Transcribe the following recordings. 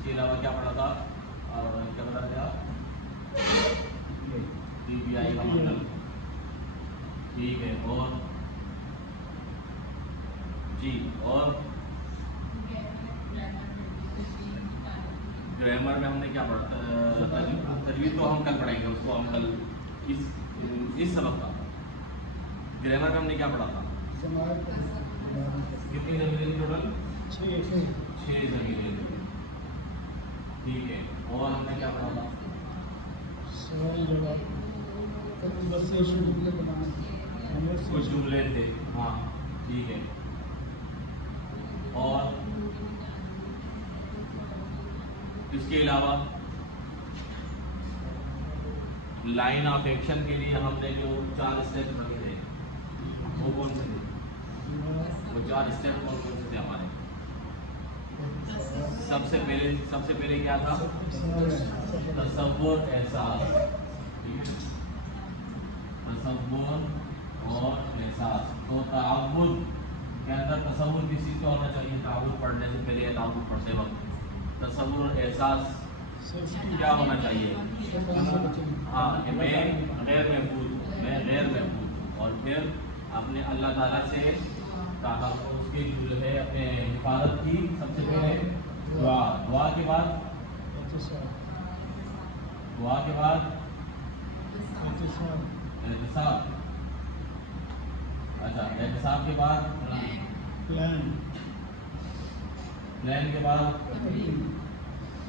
اس کے علاوہ کیا پڑھا تھا؟ کیا بتا دیا؟ PPI کا مطلب ٹھیک ہے. اور جی اور گرامر میں ہم نے کیا پڑھا؟ تجوید تو ہم کل پڑھیں گے، اس کو ہم کل اس سبق کا گرامر میں ہم نے کیا پڑھا تھا؟ کتنی زمینیں ٹوٹل؟ 6 زمینیں. ٹھیک ہے. اور ہم نے کیا پڑھا تھا؟ کچھ جملے تھے. ہاں ٹھیک ہے. اور اس کے علاوہ لائن آف ایکشن کے لیے ہم نے جو 4 اسٹیپ رکھے تھے وہ کون سے تھے؟ وہ 4 اسٹیپ کون سے تھے ہمارے؟ سب سے پہلے کیا تھا؟ تصور، احساس. تصور اور احساس. تو تعود کے اندر تصور کس چیز کا ہونا چاہیے؟ تعود پڑھنے سے پہلے یا تعود پڑھتے وقت تصور احساس کیا ہونا چاہیے؟ ہاں کہ میں غیر محفوظ ہوں، میں غیر محفوظ ہوں. اور پھر اپنے اللہ تعالیٰ سے اس کی جو ہے اپنے حفاظت کی سب سے پہلے دعا کے بعد احتساب. اچھا احتساب کے بعد پلان کے بعد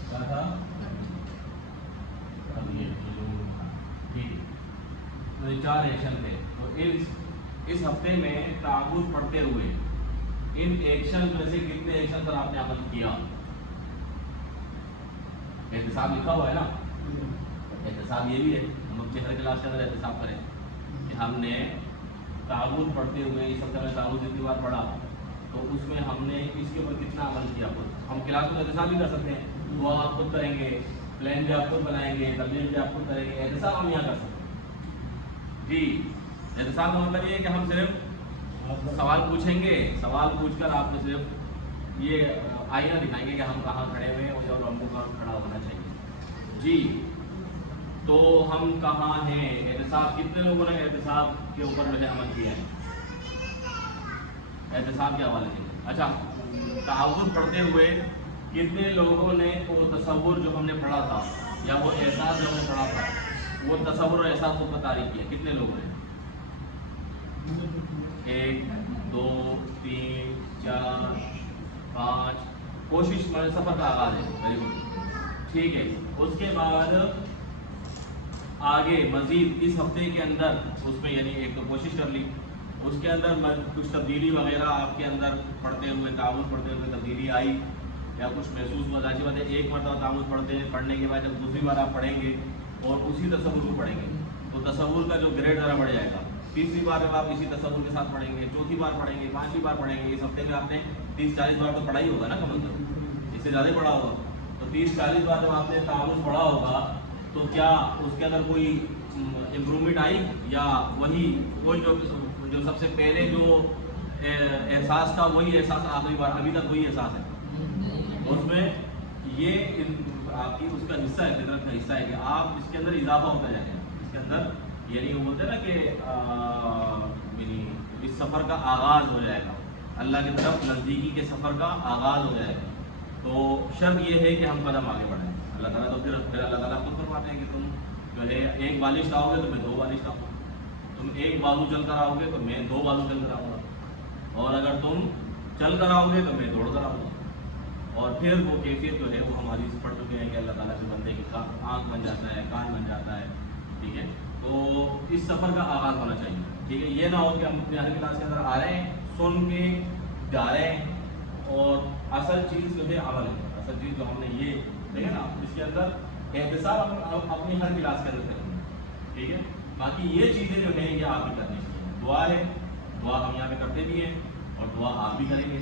کیا تھا؟ تو یہ 4 ایکشن تھے. تو اس ہفتے میں تعوذ پڑھتے ہوئے ان ایکشن میں سے کتنے ایکشن پر آپ نے عمل کیا؟ احتساب لکھا ہوا ہے نا. احتساب یہ بھی ہے، ہم اپنے ہر کلاس کے اندر احتساب کریں کہ ہم نے تعوذ پڑھتے ہوئے اس ہفتے میں تعوذ اتنی بار پڑھا تو اس میں ہم نے اس کے اوپر کتنا عمل کیا. ہم کلاس میں احتساب بھی کر سکتے ہیں، دعا آپ خود کریں گے، پلان بھی آپ خود بنائیں گے، تبلیغ بھی آپ خود کریں گے. احتساب ہم یہاں کر سکتے ہیں. جی احتساب کا مطلب یہ ہے کہ ہم صرف سوال پوچھیں گے، سوال پوچھ کر آپ نے صرف یہ آئینہ دکھائیں گے کہ ہم کہاں کھڑے ہوئے ہیں اور ہم کو کہاں کھڑا ہونا چاہیے. جی تو ہم کہاں ہیں؟ احتساب کتنے لوگوں نے احتساب کے اوپر جو ہے عمل کیا ہے؟ احتساب کے حوالے سے. اچھا تعوذ پڑھتے ہوئے کتنے لوگوں نے وہ تصور جو ہم نے پڑھا تھا یا وہ احساس جو ہم نے پڑھا تھا وہ تصور اور احساس کو تعریف کیا؟ کتنے لوگوں نے؟ 1 2 3 4 5. کوشش سفر کا آغاز ہے. Very good. ٹھیک ہے. اس کے بعد آگے مزید اس ہفتے کے اندر اس میں یعنی ایک تو کوشش کر لی، اس کے اندر کچھ تبدیلی وغیرہ آپ کے اندر پڑھتے ہوئے تعوذ پڑھتے ہوئے تبدیلی آئی یا کچھ محسوس ہوا؟ ظاہر بات ہے ایک مرتبہ تعوذ پڑھنے کے بعد جب دوسری بار آپ پڑھیں گے اور اسی تصور کو پڑھیں گے تو تصور کا جو گریڈ ذرا بڑھ جائے گا. تیسری بار جب آپ اسی تصور کے ساتھ پڑھیں گے، چوتھی بار پڑھیں گے، 5ویں بار پڑھیں گے. اس ہفتے میں آپ نے 30-40 بار تو پڑھا ہی ہوگا نا کم از کم، اس سے زیادہ ہی پڑھا ہوگا. تو 30-40 بار جب آپ نے تعوذ پڑھا ہوگا تو کیا اس کے اندر کوئی امپرومنٹ آئی یا وہی جو سب سے پہلے جو احساس تھا وہی احساس آخری بار ابھی تک وہی احساس ہے؟ اس میں یہ آپ کی اس کا حصہ ہے، فطرت کا حصہ ہے کہ آپ اس کے اندر اضافہ ہوتا جائے گا. اس کے اندر یعنی وہ بولتے ہیں نا کہ اس سفر کا آغاز ہو جائے گا، اللہ کی طرف نزدیکی کے سفر کا آغاز ہو جائے گا. تو شرط یہ ہے کہ ہم قدم آگے بڑھیں. اللہ تعالیٰ تو پھر اللہ تعالیٰ خود فرماتے ہیں کہ تم جو ہے ایک بالش لاؤ گے تو میں 2 بالش لاؤں گا، تم ایک بازو چل کر آؤ گے تو میں 2 بازو چل کر آؤں گا، اور اگر تم چل کر آؤ گے تو میں دوڑ کر آؤں گا. اور پھر وہ کیفیت جو ہے وہ ہماری پڑھ چکے ہیں کہ اللہ تعالیٰ کے بندے کی آنکھ بن جاتا ہے، کان بن جاتا ہے. ٹھیک ہے. تو اس سفر کا آغاز ہونا چاہیے. ٹھیک ہے. یہ نہ ہو کہ ہم اپنے ہر کلاس کے اندر آ رہے ہیں، سن کے جا رہے ہیں اور اصل چیز جو ہے عمل ہے. اصل چیز جو ہم نے یہ دیکھا نا اس کے اندر احتساب اپنی ہر کلاس کے اندر کریں گے. ٹھیک ہے. باقی یہ چیزیں جو ہیں یہ آپ بھی کرنی چاہیے. دعا ہے، دعا ہم یہاں پہ کرتے بھی ہیں اور دعا آپ بھی کریں گے.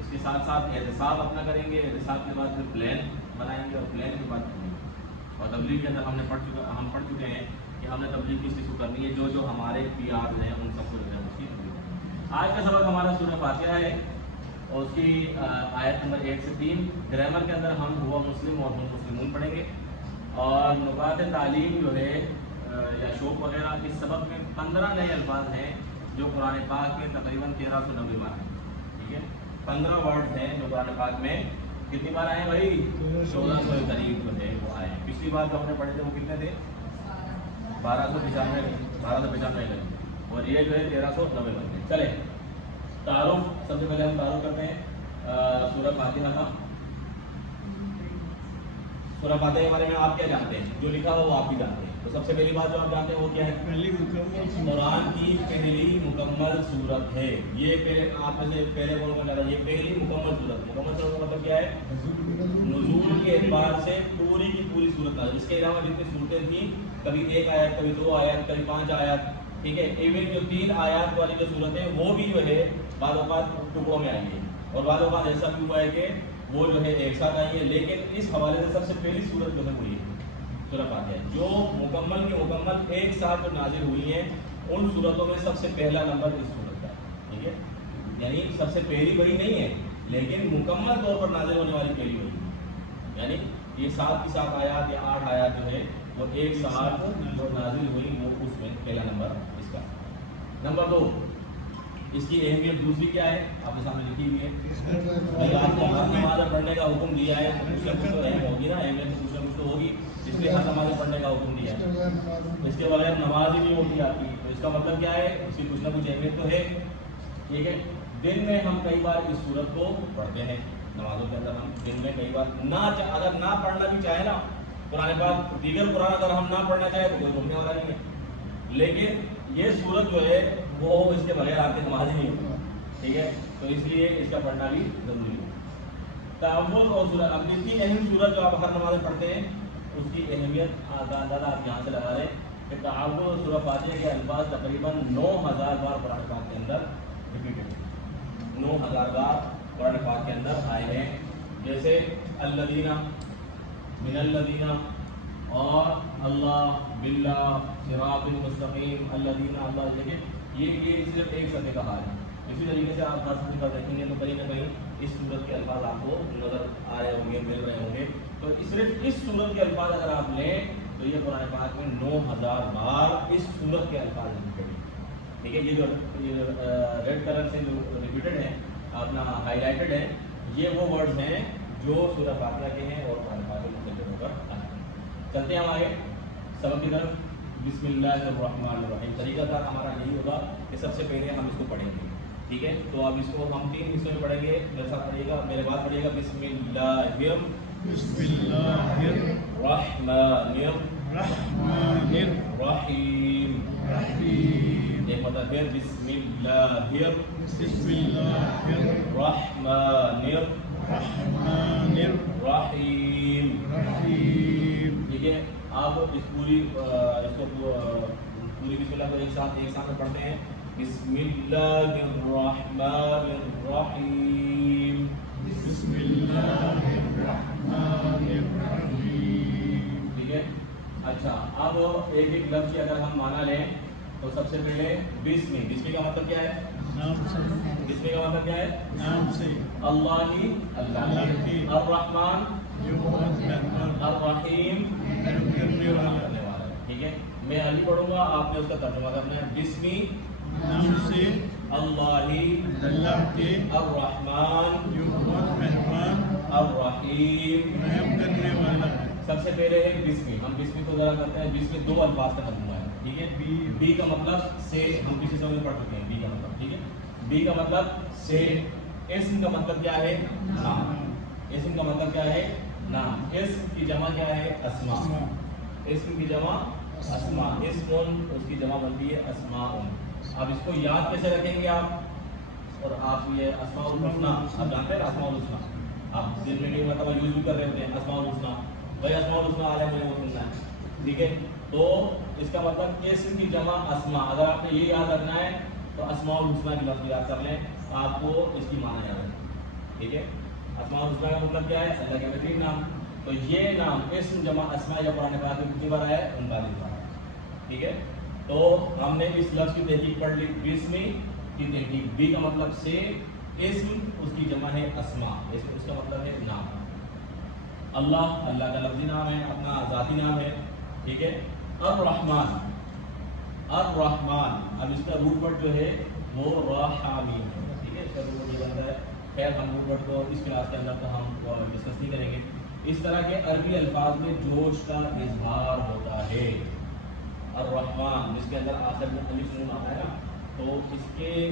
اس کے ساتھ ساتھ احتساب اپنا کریں گے. احتساب کے بعد پھر پلان بنائیں گے اور پلان کے بعد کریں گے. اور تبلیغ کے اندر ہم پڑھ چکے ہیں کہ ہم نے تبلیغ کس چیز کو کرنی ہے. جو ہمارے پی آر ہیں ان سب کو جو ہے اس کی. آج کا سبق ہمارا سورہ فاتحہ ہے اور اس کی آیت نمبر 1 سے 3. گرامر کے اندر ہم ہوا مسلم اور ہم مسلمون پڑھیں گے. اور نکات تعلیم جو ہے یا شوق وغیرہ اس سبق میں 15 نئے الفاظ ہیں جو قرآن پاک میں تقریباً 1390 بار ہیں. ٹھیک ہے, 15 ورڈ ہیں جو قرآن پاک میں کتنی بار آئے ہیں بھائی؟ 1400 کے قریب جو ہے وہ آئے ہیں. پچھلی بار جو ہم نے پڑھے تھے وہ کتنے تھے؟ 1295 گئے, اور یہ جو ہے 1390 بنتے ہیں. چلے تعارف, سب سے پہلے ہم تعارف کرتے ہیں سورہ فاتحہ کا. سورہ فاتحہ کے بارے میں آپ کیا جانتے ہیں؟ جو لکھا ہو وہ آپ بھی جانتے ہیں. تو سب سے پہلی بات جو آپ جانتے ہیں وہ کیا ہے؟ قرآن کی پہلی مکمل سورت ہے. یہ پہلے آپ میں سے پہلے کون کہا تھا؟ یہ پہلی مکمل سورت. مکمل سورت کا مطلب کیا ہے؟ نزول کے اعتبار سے پوری کی پوری سورت نازل. اس کے علاوہ جتنی صورتیں تھیں, کبھی 1 آیت, کبھی 2 آیت, کبھی 5 آیت. ٹھیک ہے, ایون جو 3 آیات والی جو صورتیں وہ بھی جو ہے بعض اوقات ٹکڑوں میں آئی ہے, اور بعض اوقات ایسا بھی ہوا ہے کہ وہ جو ہے ایک ساتھ آئی ہے. لیکن اس حوالے سے سب سے پہلی صورت جو ہے وہ یہ سورہ فاتحہ ہے, جو مکمل کی مکمل ایک ساتھ جو نازل ہوئی ہیں ان صورتوں میں سب سے پہلا نمبر اس صورت کا ہے. ٹھیک ہے, یعنی سب سے پہلی وہی نہیں ہے لیکن مکمل طور پر نازل ہونے والی پہلی وہی ہے. یعنی یہ 7 کی 7 آیات یا 8 آیات جو ہے وہ ایک ساتھ جو نازل ہوئی وہ اس میں پہلا نمبر اس کا. نمبر 2, اس کی اہمیت دوسری کیا ہے آپ کے سامنے لکھی ہوئی ہے. آپ کو ہر نماز پڑھنے کا حکم دیا ہے تو کچھ نہ کچھ تو اہم ہوگی نا, اہمیت کچھ نہ کچھ تو ہوگی, اس لیے ہر نماز پڑھنے کا حکم دیا ہے. اس کے بغیر نماز ہی نہیں ہوتی آپ کی. تو اس کا مطلب کیا ہے؟ اس کی کچھ نہ کچھ اہمیت تو ہے. ٹھیک ہے, دن میں ہم کئی بار اس صورت کو پڑھتے ہیں. نمازوں کے اندر ہم دن میں کئی بار اگر نہ پڑھنا بھی چاہے نا قرآن پاک, دیگر قرآن اگر ہم نہ پڑھنا چاہے تو کوئی روکنے والا نہیں ہے. لیکن یہ صورت جو ہے وہ اس کے بغیر آپ کی نماز ہی نہیں ہوتی. ٹھیک ہے, تو اس لیے اس کا پڑھنا بھی ضروری ہے. تعوذ اور سورہ, اب اتنی اہم صورت جو آپ ہر نماز میں پڑھتے ہیں اس کی اہمیت اندازہ آپ یہاں سے لگا رہے ہیں کہ تعوذ اور سورہ فاتحہ کے الفاظ تقریباً 9000 بار قرآن پاک کے اندر ریپیٹڈ ہیں. 9000 بار قرآن پاک کے اندر آئے ہیں. جیسے الذین, من الذین, اور اللہ, باللہ, صراط المستقیم, الذین, اللہ. دیکھیں یہ صرف ایک صفحے کا حال ہے. اسی طریقے سے آپ 10 صفحے دیکھیں گے تو کہیں نہ کہیں اس صورت کے الفاظ آپ کو نظر آ رہے ہوں گے, مل رہے ہوں گے. تو صرف اس صورت کے الفاظ اگر آپ لیں تو یہ قرآن پاک میں 9000 بار اس صورت کے الفاظ ریپیٹڈ ہیں. ٹھیک ہے, یہ جو ریڈ کلر سے جو ریپیٹڈ ہیں, اپنا ہائی لائٹڈ ہے, یہ وہ ورڈز ہیں جو سورہ فاتحہ کے ہیں اور قرآن پاک کے مختلف جگہوں پر آتے ہیں. چلتے ہیں ہم آگے سبق کی طرف. بسم اللہ الرحمن الرحیم. طریقہ کار ہمارا یہی ہوگا کہ سب سے پہلے ہم اس کو پڑھیں گے. ٹھیک ہے, تو اب اس کو ہم 3 حصوں میں پڑھیں گے. میرے ساتھ پڑھیے گا, میرے بعد پڑھیے گا. بسم اللہ الرحمن الرحیم. ایک مرتبہ پھر بسم اللہ الرحمن الرحیم. ٹھیک ہے, آپ اس پوری بسم اللہ کو ایک ساتھ پڑھتے ہیں. بسم اللہ الرحمن الرحیم. بسم اللہ الرحمن الرحیم. ٹھیک ہے, اچھا اب ایک ایک لفظ کی اگر ہم معنی لیں تو سب سے پہلے بسم کا مطلب کیا ہے؟ بسم کا مطلب کیا ہے؟ نام سے. اللہ ہی, اللہ کی. الرحمن, الرحیم, کرنے والا. ٹھیک ہے, میں علی پڑھوں گا, آپ نے اس کا ترجمہ کرنا ہے. بسمی, نام سے. اللہ ہی, اللہ کے. الرحمن, جو بہت مہربان. الرحیم, رحم کرنے والا. سب سے پہلے ہے بسمی. ہم بسمی کو ذرا کرتے ہیں. بسمی 2 الفاظ کا مجموعہ ہے. ٹھیک ہے, بی کا مطلب سے, ہم کسی سمجھ میں پڑھ چکے ہیں بی کا مطلب. ٹھیک ہے, بی کا مطلب سے. اسم کا مطلب کیا ہے؟ نام. اسم کا مطلب کیا ہے؟ نام. اسم کی جمع کیا ہے؟ اسماء. اسم کی جمع اسماء. اسم اس کی جمع بنتی ہے اسماء. اب اس کو یاد کیسے رکھیں گے آپ؟ اور آپ یہ اسماء الحسنی آپ جانتے ہیں اسماء الحسنی, آپ دن میں کئی مرتبہ یوز بھی کر رہے ہوتے ہیں اسماء الحسنی. بھائی اسماء الحسنی آ رہے ہیں, مجھے وہ سننا ہے. ٹھیک ہے, تو اس کا مطلب اسم کی جمع اسماء. اگر آپ نے یہ یاد رکھنا ہے تو اسماء الحسنی کی لفظ یاد کر لیں, آپ کو اس کی معنی یاد رکھیں. ٹھیک ہے, اسماء الحسنی کا مطلب کیا ہے؟ اللہ کے بہترین نام. تو یہ نام اسم جمع اسماء جو قرآن پاک میں کتنی بار آیا ہے؟ 39 بار. ٹھیک ہے, تو ہم نے اس لفظ کی تحقیق پڑھ لی. بسمی کی تحقیق, بی کا مطلب سے, اسم اس کی جمع ہے اسما، اسم اس کا مطلب ہے نام. اللہ اللہ کا لفظی نام ہے، اپنا ذاتی نام ہے. ٹھیک ہے. الرحمن، الرحمن اب اس کا روٹ ورڈ جو ہے وہ رحمین ہے. ٹھیک ہے، اس کا روٹ ورڈ یہ بنتا ہے. خیر ہم روٹ ورڈ کو اس کلاس کے اندر تو ہم ڈسکس نہیں کریں گے. اس طرح کے عربی الفاظ میں جوش کا اظہار ہوتا ہے. الرحمن جس کے اندر آخر میں الف نون آتا ہے نا، تو اس کے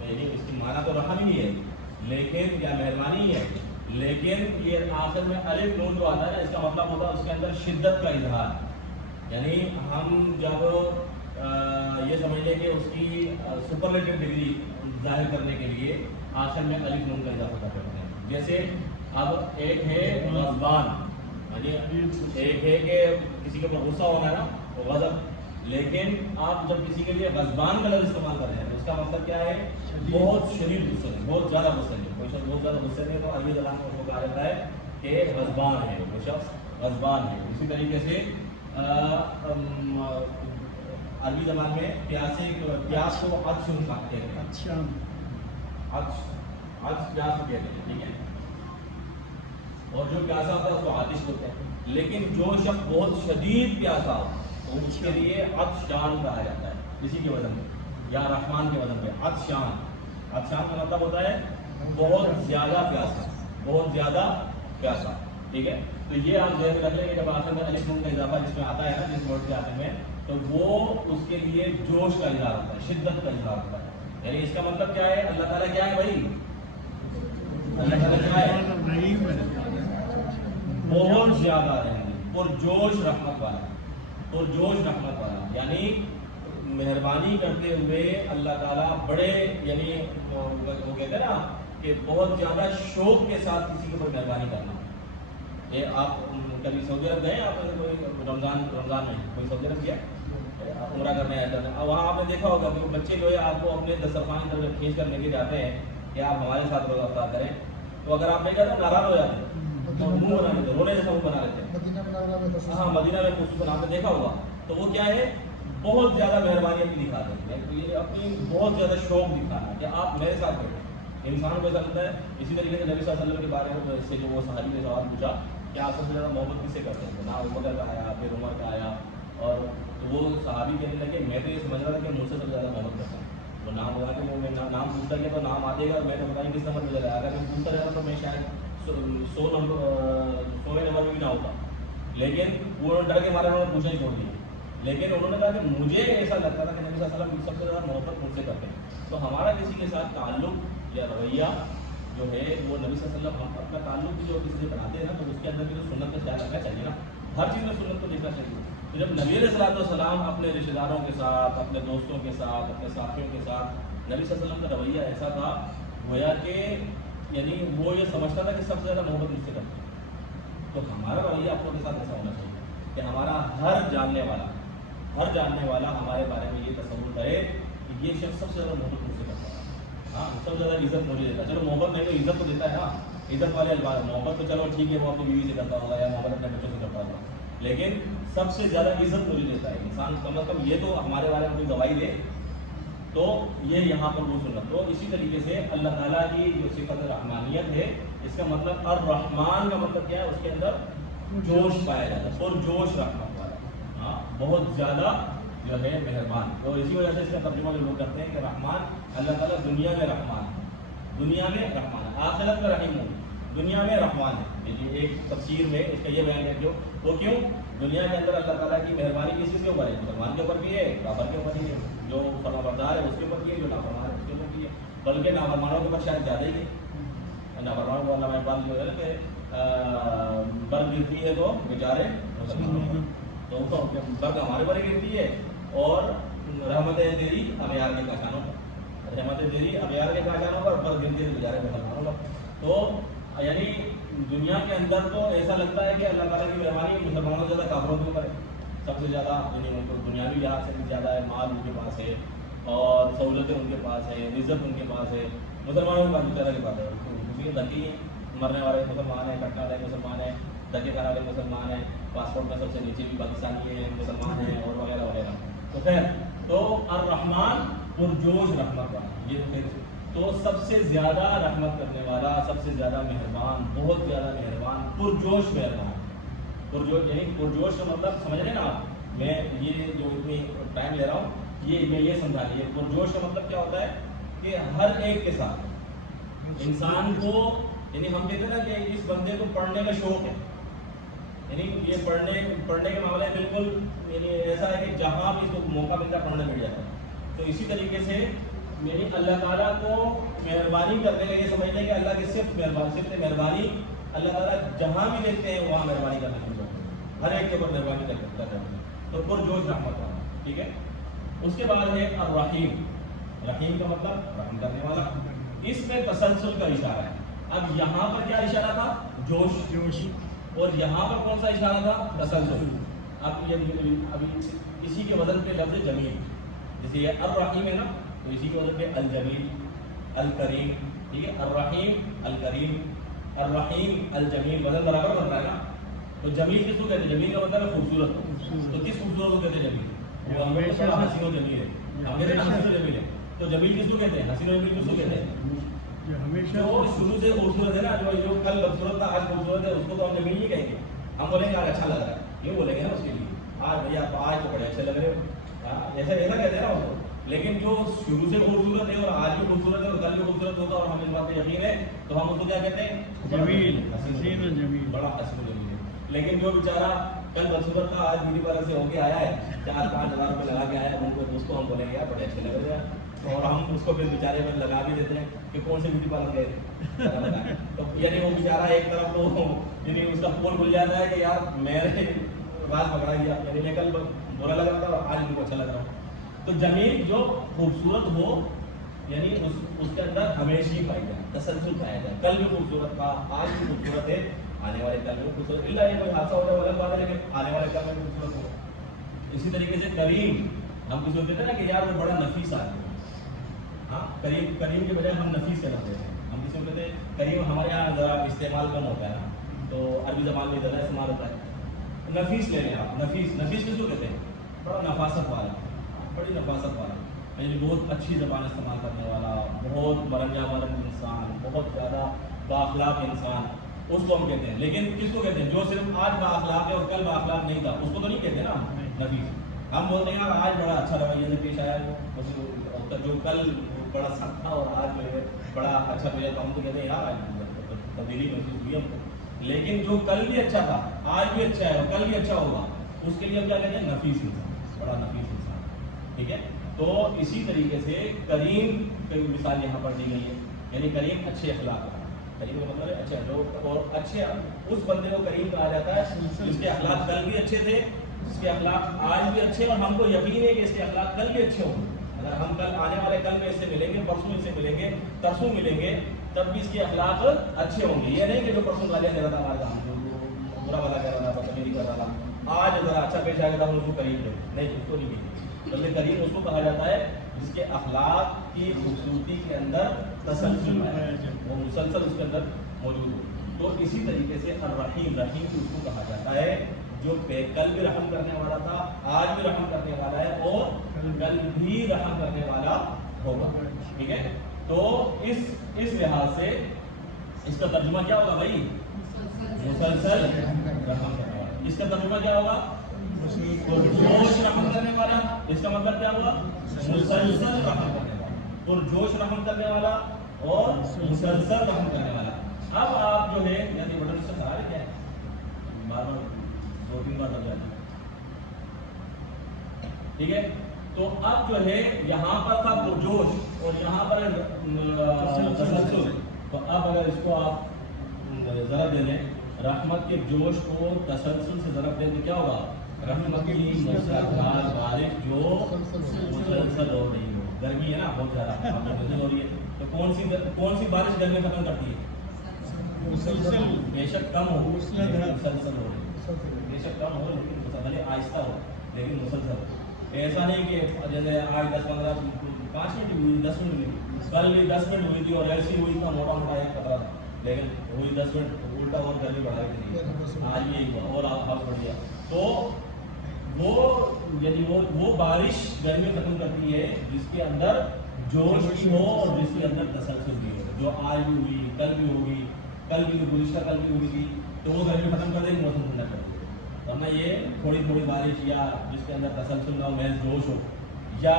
معنی تو رحم ہی ہے لیکن یا مہربانی ہی ہے، لیکن یہ آخر میں الف نون جو آتا ہے نا، اس کا مطلب ہوتا ہے اس کے اندر شدت کا اظہار. یعنی ہم جب یہ سمجھ لیں کہ اس کی سپرلیٹو ڈگری ظاہر کرنے کے لیے آخر میں الف نون کا اضافہ کرتے ہیں. جیسے اب ایک ہے غضبان، یعنی ایک ہے کہ کسی کے اوپر غصہ ہونا ہے نا، غضب، لیکن آپ جب کسی کے لیے غضبان کا لفظ استعمال کر رہے ہیں تو اس کا مطلب کیا ہے؟ بہت شدید غصے میں، بہت زیادہ غصے میں. کوئی شخص بہت زیادہ غصے میں تو عربی زبان میں اس کو کہا جاتا ہے کہ غضبان ہے، کوئی شخص غضبان ہے. اسی طریقے سے عربی زبان میں پیاس کو عطش کہتے ہیں. عطش پیاس کو کہتے ہیں. ٹھیک ہے. اور جو پیاسا ہوتا ہے اس کو آتش ہوتا ہے. لیکن جو شخص بہت شدید پیاسا ہو تو اس کے لیے عطشان کہا جاتا ہے کسی کے وزن میں، یا رحمان کے وزن پہ عطشان. عطشان کا مطلب ہوتا ہے بہت زیادہ پیاسا، بہت زیادہ پیاسا. ٹھیک ہے. تو یہ آپ ذہن میں رکھ لیں کہ جب آخر میں الف نون کا اضافہ جس میں آتا ہے نا، جس ورڈ کے آخر میں، تو وہ اس کے لیے جوش کا اظہار ہوتا ہے، شدت کا اظہار ہوتا ہے. یعنی اس کا مطلب کیا ہے؟ اللہ تعالیٰ کیا ہے بھائی؟ اللہ تعالیٰ کیا ہے؟ بہت زیادہ رحم، پرجوش رحمت والا، پرجوش رحمت والا. یعنی مہربانی کرتے ہوئے اللہ تعالیٰ بڑے، یعنی وہ کہتے ہیں نا کہ بہت زیادہ شوق کے ساتھ کسی کے اوپر مہربانی کرنا. یہ آپ کبھی سعودی عرب گئے؟ آپ نے کوئی رمضان میں کوئی سعودی عرب کیا عمرہ کرنے آیا کرنے؟ وہاں آپ نے دیکھا ہوگا کہ بچے جو ہے آپ کو اپنے دسترخوان کی طرف کھینچ کر لے کے جاتے ہیں کہ آپ ہمارے ساتھ روزہ افطار کریں، تو اگر آپ نہیں کرتے ناراض ہو جاتے ہیں، منہ بنا لیتے، رونے جیسا منہ بنا لیتے ہیں. ہاں مدینہ میں خصوصاً آپ نے دیکھا ہوگا. تو وہ کیا ہے؟ بہت زیادہ مہربانی اپنی دکھاتے ہیں، یہ اپنی بہت زیادہ شوق دکھانا کہ آپ میرے ساتھ بیٹھیں. انسان کو ایسا لگتا ہے. اسی طریقے سے نبی صلی اللہ علیہ وسلم کے بارے میں سے جو وہ صحابی نے سوال پوچھا کہ آپ سب سے زیادہ محبت کس سے کرتے ہیں؟ نہ ابوبکر کا آیا، پھر عمر کا آیا، اور تو وہ صحابی کہنے لگے میں تو یہ سمجھ رہا تھا کہ مجھ سے سب سے زیادہ محبت کرتا ہوں. وہ نام بتا کہ وہ میں نام پوچھتا گیا تو نام آ جائے گا، میں تو بتائیں کس نمبر پہ جائے. اگر میں پوچھتا رہا تو میں شاید 100 نمبر میں بھی نہ ہوتا. لیکن وہ ڈر کے مارے انہوں نے پوچھنا ہی چھوڑ دیا. لیکن انہوں نے کہا کہ مجھے ایسا لگتا تھا کہ نبی صلی اللہ علیہ وسلم سب سے زیادہ محبت مجھ سے کرتے ہیں. تو ہمارا کسی کے ساتھ تعلق یا رویہ جو ہے وہ نبی صلی اللہ علیہ وسلم، ہم اپنا تعلق بھی جو کسی سے بناتے ہیں نا، تو اس کے اندر بھی تو سنت کا خیال رکھنا چاہیے نا. ہر چیز میں سنت کو دیکھنا چاہیے. تو جب نبی علیہ الصلوۃ والسلام اپنے رشتہ داروں کے ساتھ، اپنے دوستوں کے ساتھ، اپنے ساتھیوں کے ساتھ، نبی صلی اللہ علیہ وسلم کا رویہ ایسا تھا گویا کہ یعنی وہ یہ سمجھتا تھا کہ سب سے زیادہ محبت مجھ سے کرتے ہیں. تو ہمارا رویہ اپنوں کے ساتھ ایسا ہونا چاہیے کہ ہمارا ہر جاننے والا ہمارے بارے میں یہ تصور کرے کہ یہ شخص سب سے زیادہ محبت مجھ سے کرتا ہے. ہاں سب سے زیادہ عزت مجھے دیتا ہے. چلو محبت نہیں تو عزت تو دیتا ہے نا، عزت والے الفاظ. محبت تو چلو ٹھیک ہے وہ اپنی بیوی سے کرتا ہوگا یا محبت اپنے بچوں سے کرتا ہوگا، لیکن سب سے زیادہ عزت مجھے دیتا ہے انسان. کم از کم یہ تو ہمارے بارے میں کوئی گواہی دے. تو یہ یہاں پر وہ سنت. تو اسی طریقے سے اللہ تعالیٰ کی جو صفت رحمانیت ہے، اس کا مطلب الرحمن کا مطلب کیا ہے؟ اس کے اندر جوش پایا جاتا ہے، اور جوش رحمت والا. ہاں بہت زیادہ جو ہے مہربان. تو اسی وجہ سے اس کا ترجمہ جو لوگ کرتے ہیں کہ رحمان اللہ تعالیٰ دنیا میں رحمان ہے، دنیا میں رحمان ہے، آخرت میں رحیم ہوں، دنیا میں رحمان ہے. یہ ایک تفسیر میں اس کا یہ بیان ہے وہ کیوں دنیا کے اندر اللہ تعالیٰ کی مہربانی کسی کے اوپر ہے؟ مسلمان کے اوپر بھی ہے، کافر کے اوپر بھی ہے، جو فرمانبردار ہے اس کے اوپر بھی ہے، جو نافرمان ہے اس کے اوپر بھی ہے. بلکہ نافرمانوں کے اوپر شاید زیادہ ہی ہے. نافرمانوں کو علامہ اقبال جو ہے نا کہ برف گرتی ہے تو بیچارے تو برف ہمارے پر ہی گرتی ہے، اور رحمت تیری اغیار کے کاشانوں پر، رحمت تیری اغیار کے کاشانوں پر، برف گرتی ہے تو بیچارے مسلمانوں پر. تو یعنی دنیا کے اندر تو ایسا لگتا ہے کہ اللہ تعالیٰ کی مہربانی مسلمانوں سے زیادہ کافروں کے اوپر ہے. سب سے زیادہ یعنی ان کو دنیاوی لحاظ سے بھی زیادہ ہے، مال ان کے پاس ہے اور سہولتیں ان کے پاس ہے، عزت ان کے پاس ہے. مسلمانوں کے پاس بیچارہ کے پاس ہے کیونکہ دھکی مرنے والے مسلمان ہیں، کٹنے والے مسلمان ہیں، دھکے کھانے والے مسلمان ہیں، پاسپورٹ میں سب سے نیچے بھی پاکستانی ہیں، مسلمان ہیں، اور وغیرہ وغیرہ. تو خیر تو الرحمن پرجوش رحمت والا. یہ پھر تو سب سے زیادہ رحمت کرنے والا، سب سے زیادہ مہربان، بہت زیادہ مہربان، پرجوش مہربان. پرجوش یعنی پرجوش کا مطلب سمجھ رہے ہیں نا آپ؟ میں یہ جو اتنی ٹائم لے رہا ہوں میں یہ سمجھا لیجیے پرجوش کا مطلب کیا ہوتا ہے کہ ہر ایک کے ساتھ انسان کو، یعنی ہم کہتے ہیں نا کہ اس بندے کو پڑھنے کا شوق ہے، یعنی یہ پڑھنے کے معاملے میں بالکل یعنی ایسا ہے کہ جہاں بھی اس کو موقع ملتا ہے پڑھنا مل جاتا ہے. تو اسی طریقے سے یعنی اللہ تعالیٰ کو مہربانی کرنے کے لیے سمجھتے ہیں کہ اللہ کی صرف مہربانی اللہ تعالیٰ جہاں بھی دیکھتے ہیں وہاں مہربانی کرنا شروع کرتے ہیں، ہر ایک کے اوپر مہربانی کرتے ہیں. تو پرجوش رحمت والا. ٹھیک ہے. اس کے بعد ہے الرحیم. رحیم کا مطلب رحم کرنے والا. اس میں تسلسل کا اشارہ ہے. اب یہاں پر کیا اشارہ تھا؟ جوش. اور یہاں پر کون سا اشارہ تھا؟ تسلسل. اب یہ ابھی اسی کے وزن پہ لفظ جمیل، جیسے یہ الرحیم ہے نا، تو اسی کے وجہ پہ الجمیل، الکریم. ٹھیک ہے. الرحیم الکریم، الرحیم الجمیل، وزن برابر بن رہا ہے نا. تو جمیل کس کو کہتے ہیں؟ جمیل کا مطلب ہے خوبصورت. تو کس خوبصورت کو کہتے ہیں جمیل؟ وہ ہم حسین و جمیل ہے. ہم کہتے ہیں حسین و جمیل ہے. تو جمیل کس کو کہتے ہیں؟ حسین و جمیل کس کو کہتے ہیں؟ جو شروع سے خوبصورت ہے نا، جو کل خوبصورت تھا آج خوبصورت ہے، اس کو تو ہم جمیل نہیں کہیں گے. ہم بولیں گے آج اچھا لگ رہا ہے، یہ بولیں گے نا اس کے لیے. آج بھیا آج تو بڑے اچھے لگ رہے ہو، ایسا کہتے ہیں نا اس کو. لیکن جو شروع سے خوبصورت ہے اور آج بھی خوبصورت ہے اور کل بھی خوبصورت ہوگا اور ہمیں اس بات پہ یقین ہے، تو ہم اس کو کیا کہتے ہیں؟ جمیل. حسین و جمیل، بڑا حسین و جمیل ہے. لیکن جو بیچارہ کل بدصورت تھا آج بیوٹی پارلر سے ہو کے آیا ہے، 4-5 ہزار روپے لگا کے آیا ہے، اس کو ہم بولیں گے یار بڑے اچھے لگ رہے ہیں، اور ہم اس کو پھر بیچارے میں لگا بھی دیتے ہیں کہ کون سے بیوٹی پارلر گئے تھے. تو یعنی وہ بیچارہ ایک طرف تو یعنی اس کا پول کھل جاتا ہے کہ یار میں نے راز پکڑا گیا، یعنی میں کل برا لگ رہا تھا اور آج مجھے اچھا لگ رہا ہوں. تو جمیل جو خوبصورت ہو، یعنی اس کے اندر ہمیشہ ہی پائی جائے، تسلسل پایا جائے. کل بھی خوبصورت تھا، آج بھی خوبصورت ہے، آنے والے کل میں خوبصورت. اللہ یہ کوئی حادثہ ہو جائے الگ بات ہے، لیکن آنے والے کل میں خوبصورت ہو. اسی طریقے سے کریم، ہم کسی کو کہتے ہیں نا کہ یار وہ بڑا نفیس آدمی ہے. ہاں کریم کے بجائے ہم نفیس کہنا چاہتے ہیں. ہم کسی کو کہتے ہیں کریم، ہمارے یہاں ذرا استعمال کم ہوتا ہے نا، تو عربی زبان میں زیادہ استعمال ہوتا ہے. نفیس لے لیں آپ. نفیس کس کو کہتے ہیں؟ بڑا نفاست والا، بڑی نفاست والا، یعنی بہت اچھی زبان استعمال کرنے والا، بہت مرنجا مرن انسان، بہت زیادہ بااخلاق انسان، اس کو ہم کہتے ہیں. لیکن کس کو کہتے ہیں؟ جو صرف آج بااخلاق ہے اور کل بااخلاق نہیں تھا، اس کو تو نہیں کہتے نا نفیس. ہم بولتے ہیں یار آج بڑا اچھا رویے سے پیش آیا، جو کل بڑا سخت تھا اور آج جو ہے بڑا اچھا پیش آیا، تو ہم تو کہتے ہیں یار تبدیلی محسوس ہوئی ہم کو. لیکن جو کل بھی اچھا تھا آج بھی اچھا ہے اور کل بھی اچھا ہوگا، اس کے لیے ہم کیا کہتے ہیں؟ نفیس انسان، بڑا نفیس انسان. ٹھیک ہے. تو اسی طریقے سے کریم کی مثال یہاں پر دی گئی ہے، یعنی کریم اچھے اخلاق کا. کریم کا مطلب ہے اچھا جو، اور اچھے اس بندے کو کریم کہا جاتا ہے جس کے اخلاق کل بھی اچھے تھے، جس کے اخلاق آج بھی اچھے، اور ہم کو یقین ہے کہ اس کے اخلاق کل بھی اچھے ہوں. اگر ہم کل آنے والے کل میں اس سے ملیں گے، پرسوں اس سے ملیں گے، ترسوں ملیں گے، تب بھی اس کے اخلاق اچھے ہوں گے. یہ نہیں کہ جو پرسوں گالیاں دے رہا تھا ہمارے سامنے، جو برا بلا کر رہا تھا، بدتمیزی کر رہا تھا، آج ذرا اچھا پیش آ گیا تھا، ہم اس کو کریم دے. نہیں، اس کو نہیں کہتے. بلکہ کریم اس کو کہا جاتا ہے جس کے اخلاق کی خوبصورتی کے اندر تسلسل ہے، وہ مسلسل اس کے اندر موجود ہو. تو اسی طریقے سے الرحیم کی اس کو کہا جاتا ہے جو کل بھی رحم کرنے والا تھا، آج بھی رحم کرنے والا ہے اور کل بھی رحم کرنے والا ہوگا. ٹھیک ہے. تو اس لحاظ سے اس کا ترجمہ کیا ہوگا بھائی؟ مسلسل رحم کرنے والا. اس کا ترجمہ کیا ہوگا؟ پرجوش رحم کرنے والا. اس کا مطلب کیا ہوا؟ مسلسل رحم کرنے والا. پرجوش رحم کرنے والا اور مسلسل رحم کرنے والا. اب آپ جو ہے یعنی بٹن سے سہارے کیا ہے، بار بار 2-3 بار لگ جاتی. ٹھیک ہے. تو اب جو ہے یہاں پر تھا پرجوش اور یہاں پر تسلسل. تو اب اگر اس کو آپ ضرب دے دیں، رحمت کے جوش کو تسلسل سے ضرب دیں تو کیا ہوگا؟ رحمت کی مسلسل بارش جو مسلسل ہو رہی ہو. گرمی ہے نا بہت زیادہ ہو رہی ہے، تو کون سی بارش گرمی ختم کرتی ہے؟ مسلسل. بے شک کم ہو مسلسل ہو رہی ہے، بے شک کم ہو لیکن آہستہ ہو لیکن مسلسل ہو. ایسا نہیں کہ جیسے آج 10-15 5 منٹ ہوئی، 10 منٹ ہوئی، کل بھی 10 منٹ ہوئی تھی اور ایسی ہوئی تھا موٹا موٹا ایک قطرہ تھا، لیکن وہی 10 منٹ الٹا اور گرمی بڑھائی تھی، آج یہی ہوا اور آپ بڑھ گیا. تو وہ یعنی وہ بارش گرمی ختم کرتی ہے جس کے اندر جوش کی ہو اور جس کے اندر تسلسل بھی ہو، جو آج بھی ہوئی، کل بھی ہوگی، کل بھی گزشتہ کل بھی ہوئی تھی، تو وہ گرمی ختم کر دے گی، موسم ٹھنڈا کر دے گی۔ ورنہ یہ تھوڑی تھوڑی بارش یا جس کے اندر تسلسل نہ ہو، محض جوش ہو، یا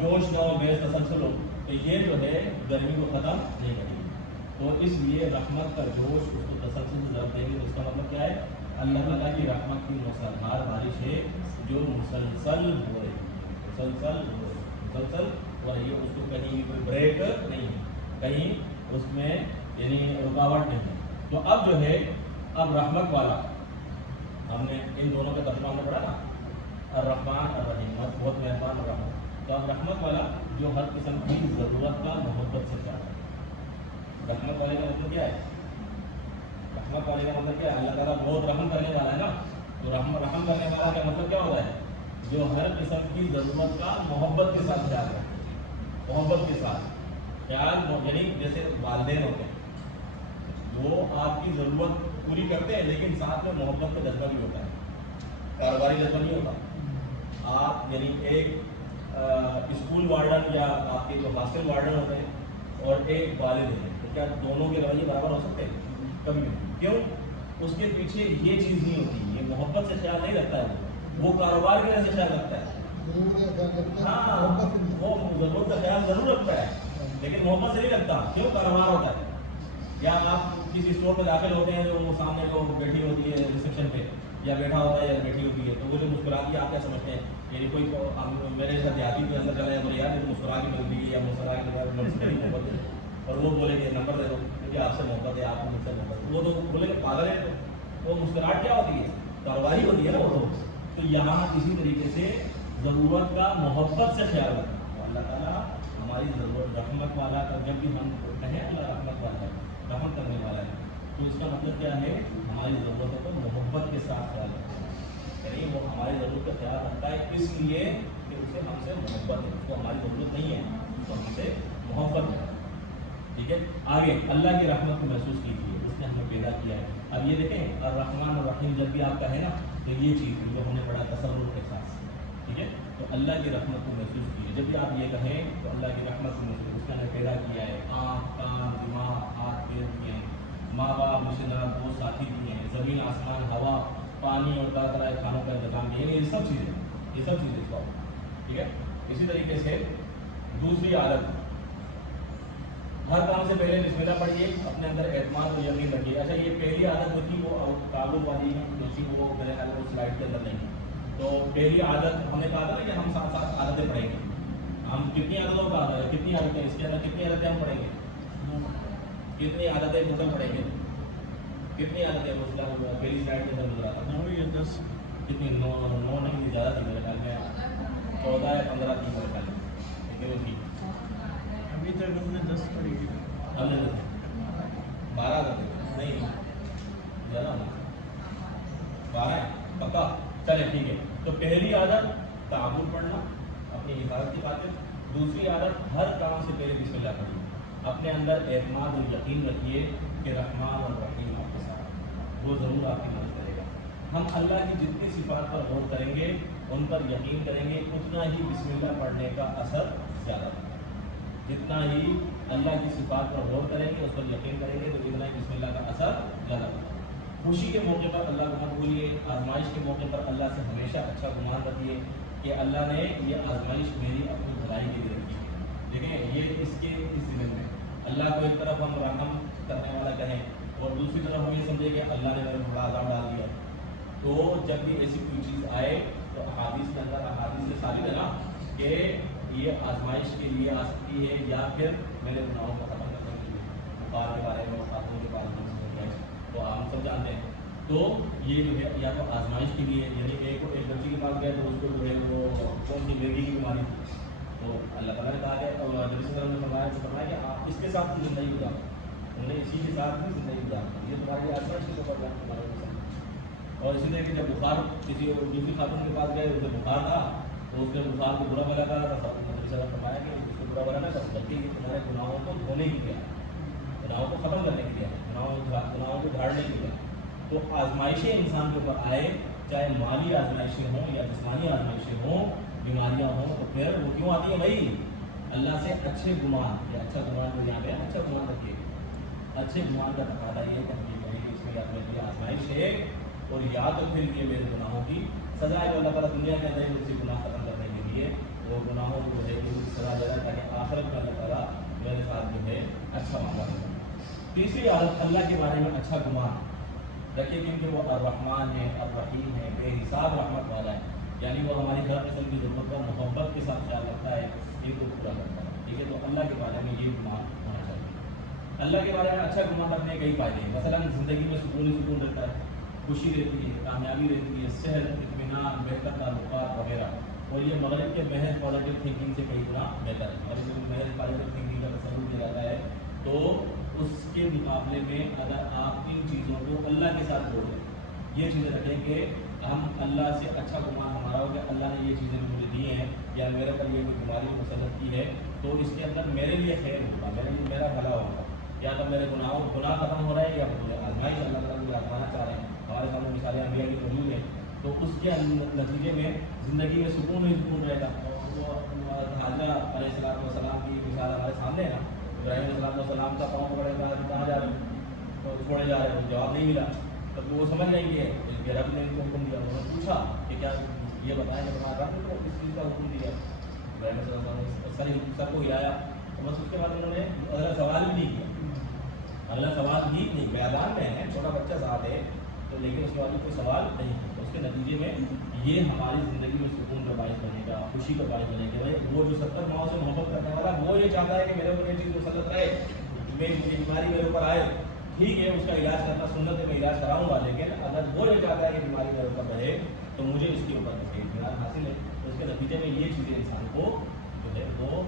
جوش نہ ہو محض تسلسل ہو، تو یہ جو ہے گرمی کو ختم نہیں کرے گی۔ تو اس لیے رحمت کا جوش اس کو تسلسل سے ضرب دیں گے، تو اس کا مطلب کیا ہے؟ اللہ تعالیٰ کی رحمت کی موسلادھار بارش ہے جو مسلسل ہو رہی ہے، مسلسل ہو رہی ہے، اس کو کہیں بھی کوئی بریک نہیں ہے، کہیں اس میں یعنی رکاوٹ نہیں ہے۔ تو اب جو ہے اب رحمت والا، ہم نے ان دونوں کا ترجمہ ہم نے پڑھا نا، الرحمن الرحیم، بہت مہربان اور رحمت۔ تو اب رحمت والا جو ہر قسم کی ضرورت کا محبت سے چاہتا ہے۔ رحمت والے کا مطلب کیا ہے؟ رحمت والے کا مطلب کیا ہے؟ اللہ تعالیٰ بہت رحم کرنے والا ہے نا، تو رحم کرنے والا کا مطلب کیا ہوتا ہے؟ جو ہر قسم کی ضرورت کا محبت کے ساتھ خیال رکھتے ہیں، محبت کے ساتھ خیال، یعنی جیسے والدین ہوتے ہیں، وہ آپ کی ضرورت پوری کرتے ہیں لیکن ساتھ میں محبت کا جذبہ بھی ہوتا ہے، کاروباری جذبہ نہیں ہوتا۔ آپ یعنی ایک اسکول وارڈن یا آپ کے جو ہاسٹل وارڈن ہوتے ہیں اور ایک والد ہیں، تو کیا دونوں کے رویے برابر ہو سکتے ہیں؟ کبھی نہیں۔ کیوں؟ اس کے پیچھے یہ چیز نہیں ہوتی، یہ محبت سے خیال نہیں رکھتا ہے، وہ کاروبار کی وجہ سے خیال رکھتا ہے۔ ہاں، وہ ضرورت کا خیال ضرور رکھتا ہے لیکن محبت سے نہیں رکھتا۔ کیوں؟ کاروبار ہوتا ہے۔ یا آپ کسی اسٹور میں داخل ہوتے ہیں، جو وہ سامنے جو بیٹھی ہوتی ہے ریسیپشن پہ، یا بیٹھا ہوتا ہے یا بیٹھی ہوتی ہے، تو وہ جو مسکراتی ہے، آپ کیا سمجھتے ہیں؟ یعنی کوئی میرے جیسا دیہاتی کے اندر چلا جائے بولے یار مسکرا کے مل گئی، یا مسکرا کے محبت ہے، اور وہ بولے کہ نمبر دے دو مجھے آپ سے محبت ہے، آپ کو مجھ سے محبت ہے، وہ تو بولے کہ پاگل ہے، وہ مسکراہٹ کیا ہوتی ہے؟ کاروباری ہوتی ہے نا وہ تو یہاں اسی طریقے سے ضرورت کا محبت سے خیال رکھنا۔ اللہ تعالیٰ ہماری ضرورت، رحمت والا کا جب بھی ہم کہیں اللہ رحمت والا ہے، رحمت کرنے والا ہے، تو اس کا مطلب کیا ہے؟ ہماری ضرورتوں کو محبت کے ساتھ خیال رکھنا ہے، یعنی وہ ہماری ضرورت کا خیال رکھتا ہے اس لیے کہ اسے ہم سے محبت ہے، اس کو ہماری ضرورت نہیں ہے، اس کو ہم سے محبت ہے۔ ٹھیک ہے، آگے اللہ کی رحمت کو محسوس کیجیے، اس نے ہمیں پیدا کیا ہے۔ اب یہ دیکھیں الرحمن الرحیم جب بھی آپ کا ہے نا، تو یہ چیز جو ہم نے پڑھا تصور کے ساتھ، ٹھیک ہے، تو اللہ کی رحمت کو محسوس کیجیے۔ جب بھی آپ یہ کہیں تو اللہ کی رحمت کو محسوس، اس نے ہمیں پیدا کیا ہے، آنکھ، کان، دماغ، ہاتھ، پیر دیے ہیں، ماں باپ، رشتے دار، دوست ساتھی دیے ہیں، زمین آسمان، ہوا، پانی اور طرح طرح کے کھانوں کا انتظام کیا ہے، یہ سب چیزیں اس کو، ٹھیک ہے۔ اسی طریقے سے دوسری عادت، ہر کام سے پہلے بسم اللہ پڑھیے، اپنے اندر اعتماد و یقین رکھیے۔ اچھا یہ پہلی عادت جو تھی وہ کابل والی جو تھی وہ میرے خیال میں سلائڈ کے اندر نہیں، تو پہلی عادت ہم نے کہا تھا نا کہ ہم 7 عادتیں پڑھیں گے۔ ہم کتنی عادتوں کا کہا تھا؟ کتنی عادتیں اس کے اندر، کتنی عادتیں ہم پڑھیں گے؟ کتنی عادتیں مسلم پڑھیں گے؟ کتنی عادتیں مسلم پہلی سلائڈ کے اندر نظر آتا تھا؟ 9 یا 10 کتنی؟ 9 نہیں، زیادہ تھی میرے خیال میں، 14 یا 15 تھی میرے خیال میں۔ ابھی تک ہم نے 10 پڑھی ہے۔ ہم نے 12 عادتیں نہیں، زیادہ 12 ہے پکا، چلے ٹھیک ہے۔ تو پہلی عادت تعامل پڑھنا، اپنی حفاظت کی باتیں۔ دوسری عادت ہر کام سے پہلے بسم اللہ پڑھیے، اپنے اندر اعتماد اور یقین رکھیے کہ رحمان اور رحیم آپ کے ساتھ، وہ ضرور آپ کی مدد کرے گا۔ ہم اللہ کی جتنی صفات پر غور کریں گے، ان پر یقین کریں گے، اتنا ہی بسم اللہ پڑھنے کا اثر زیادہ ہوگا۔ جتنا ہی اللہ کی صفات پر غور کریں گے، اس پر یقین کریں گے، تو اتنا ہی بسم اللہ کا اثر زیادہ ہوگا۔ خوشی کے موقع پر اللہ کو مت بھولیے، آزمائش کے موقع پر اللہ سے ہمیشہ اچھا گمان رکھیے کہ اللہ نے یہ آزمائش میری اپنی بھلائی کے لیے رکھی ہے۔ دیکھیں یہ اس زمین میں اللہ کو ایک طرف ہم رحم کرنے والا کہیں اور دوسری طرف ہم یہ سمجھے کہ اللہ نے میرے بڑا عذاب ڈال دیا، تو جب بھی ایسی کوئی چیز آئے تو احادیث کے اندر احادیث سے ثابت ہے نا کہ یہ آزمائش کے لیے آ سکتی ہے یا پھر میرے گناہوں کو ختم کرنے کے لیے، بخار کے بارے میں، خاتون کے بارے میں تو ہم سب جانتے ہیں۔ تو یہ جو ہے یا تو آزمائش کے لیے، یعنی ایک بچی کے پاس گئے تو اس کو جو ہے وہ کون سی بیٹی کی بیماری، تو اللہ تعالیٰ نے کہا کہ نبی صلی اللہ علیہ وسلم نے فرمایا کہ آپ اس کے ساتھ کی زندگی گزارو، انہوں نے اسی کے ساتھ کی زندگی گزارو، یہ تمہارے لیے آزمائش کے طور پر تمہارے مسلم۔ اور اسی طرح کہ جب بخار کسی دوسری خاتون کے پاس گئے، اسے بخار تھا تو اس نے بخار کو برا بلا کرا تھا، نبی صلی اللہ علیہ وسلم نے فرمایا کہ اس کو برا بلا نہ کرو، بلکہ یہ تمہارے گناہوں کو دھونے کے لیے، گناہوں کو ختم کرنے کے لیے، گناہوں کو جھاڑنے کے لیے۔ تو آزمائشیں انسان کے اوپر آئے، چاہے مالی آزمائشیں ہوں یا جسمانی آزمائشیں ہوں، بیماریاں ہوں، تو پھر وہ کیوں آتی ہیں بھائی؟ اللہ سے اچھے گمان، یا اچھا گمان جو یہاں پہ اچھا گمان رکھیے، اچھے گمان کا تقاضا یہ کہ ہم یہ کہیں کہ اس میں یا تو میری آزمائش ہے اور یا تو پھر یہ میرے گناہوں کی سزا ہے جو اللہ تعالیٰ دنیا کے اندر مجھ سے گناہ ختم کرنے کے لیے وہ گناہوں کو جو ہے کہ سزا دے رہا ہے تاکہ آخرت میں اللہ تعالیٰ میرے ساتھ جو ہے اچھا معاملہ کرے۔ تیسری عادت اللہ کے بارے میں اچھا گمان رکھیے کیونکہ وہ الرحمن ہے، الرحیم ہے، بے حساب رحمت والا ہے، یعنی وہ ہماری ہر قسم کی ضرورت کا محبت کے ساتھ خیال رکھتا ہے، یہ کو پورا کرتا ہے۔ ٹھیک ہے، تو اللہ کے بارے میں یہ گمان ہونا چاہیے۔ اللہ کے بارے میں اچھا گمان رکھنے کے کئی فائدے ہیں، مثلاً زندگی میں سکون ہی سکون رہتا ہے، خوشی رہتی ہے، کامیابی رہتی ہے، صحت، اطمینان، بہتر تعلقات وغیرہ، اور یہ مغرب کے محض پازیٹیو تھنکنگ سے کئی گنا بہتر ہے۔ اور اس میں محض پازیٹیو تھنکنگ کا تصور کیا جاتا ہے تو اس کے مقابلے میں اگر آپ ان چیزوں کو اللہ کے ساتھ جوڑ دیں، یہ چیزیں رکھیں کہ ہم اللہ سے اچھا گمان ہمارا ہو کہ اللہ نے یہ چیزیں مجھے دی ہیں یا میرے پر یہ کوئی بیماری مسلط کی ہے تو اس کے اندر میرے لیے خیر ہوگا، میرا بھلا ہوگا، یا تو میرے گناہ ختم ہو رہے ہیں یا مجھے آزمائش اللہ تعالیٰ مجھے آزمانا چاہ رہے ہیں۔ ہمارے سامنے مثالیں انبیاء کی موجود ہیں، تو اس کے نتیجے میں زندگی میں سکون ہی سکون رہے گا۔ وہ حاجہ علیہ السلام کی مثال ہمارے سامنے ہے نا، ابراہیم علیہ السلام کا پاؤں پکڑے گا کہاں جا رہے ہیں تو چھوڑے جا رہے ہیں، جواب نہیں ملا، تب وہ سمجھ نہیں گئے کہ رب نے ان کو حکم دیا۔ انہوں نے پوچھا کہ کیا یہ بتائیں کہ تمہارا رب کو اس چیز کا حکم دیا؟ ابراہیم علیہ السلام نے سر کو ہلایا، تو بس اس کے بعد انہوں نے اگلا سوال بھی نہیں کیا، اگلا سوال بھی نہیں، میدان میں ہے، چھوٹا بچہ ساتھ ہے تو، لیکن اس کے بعد کوئی سوال نہیں کیا۔ اس کے نتیجے میں یہ ہماری زندگی میں سکون کا باعث بنے گا، خوشی کا باعث بنے گا۔ بھائی وہ جو 70 ماؤں سے محبت کرنے والا وہ یہ چاہتا ہے کہ میرے اوپر یہ چیز مسلط رہے، بیماری میرے اوپر آئے، ٹھیک ہے اس کا علاج کرنا سنت ہے، میں علاج کراؤں گا، لیکن اگر وہ یہ چاہتا ہے کہ بیماری میرے اوپر رہے تو مجھے اس کے اوپر اطمینان حاصل ہے۔ تو اس کے نتیجے میں یہ چیزیں انسان کو جو ہے وہ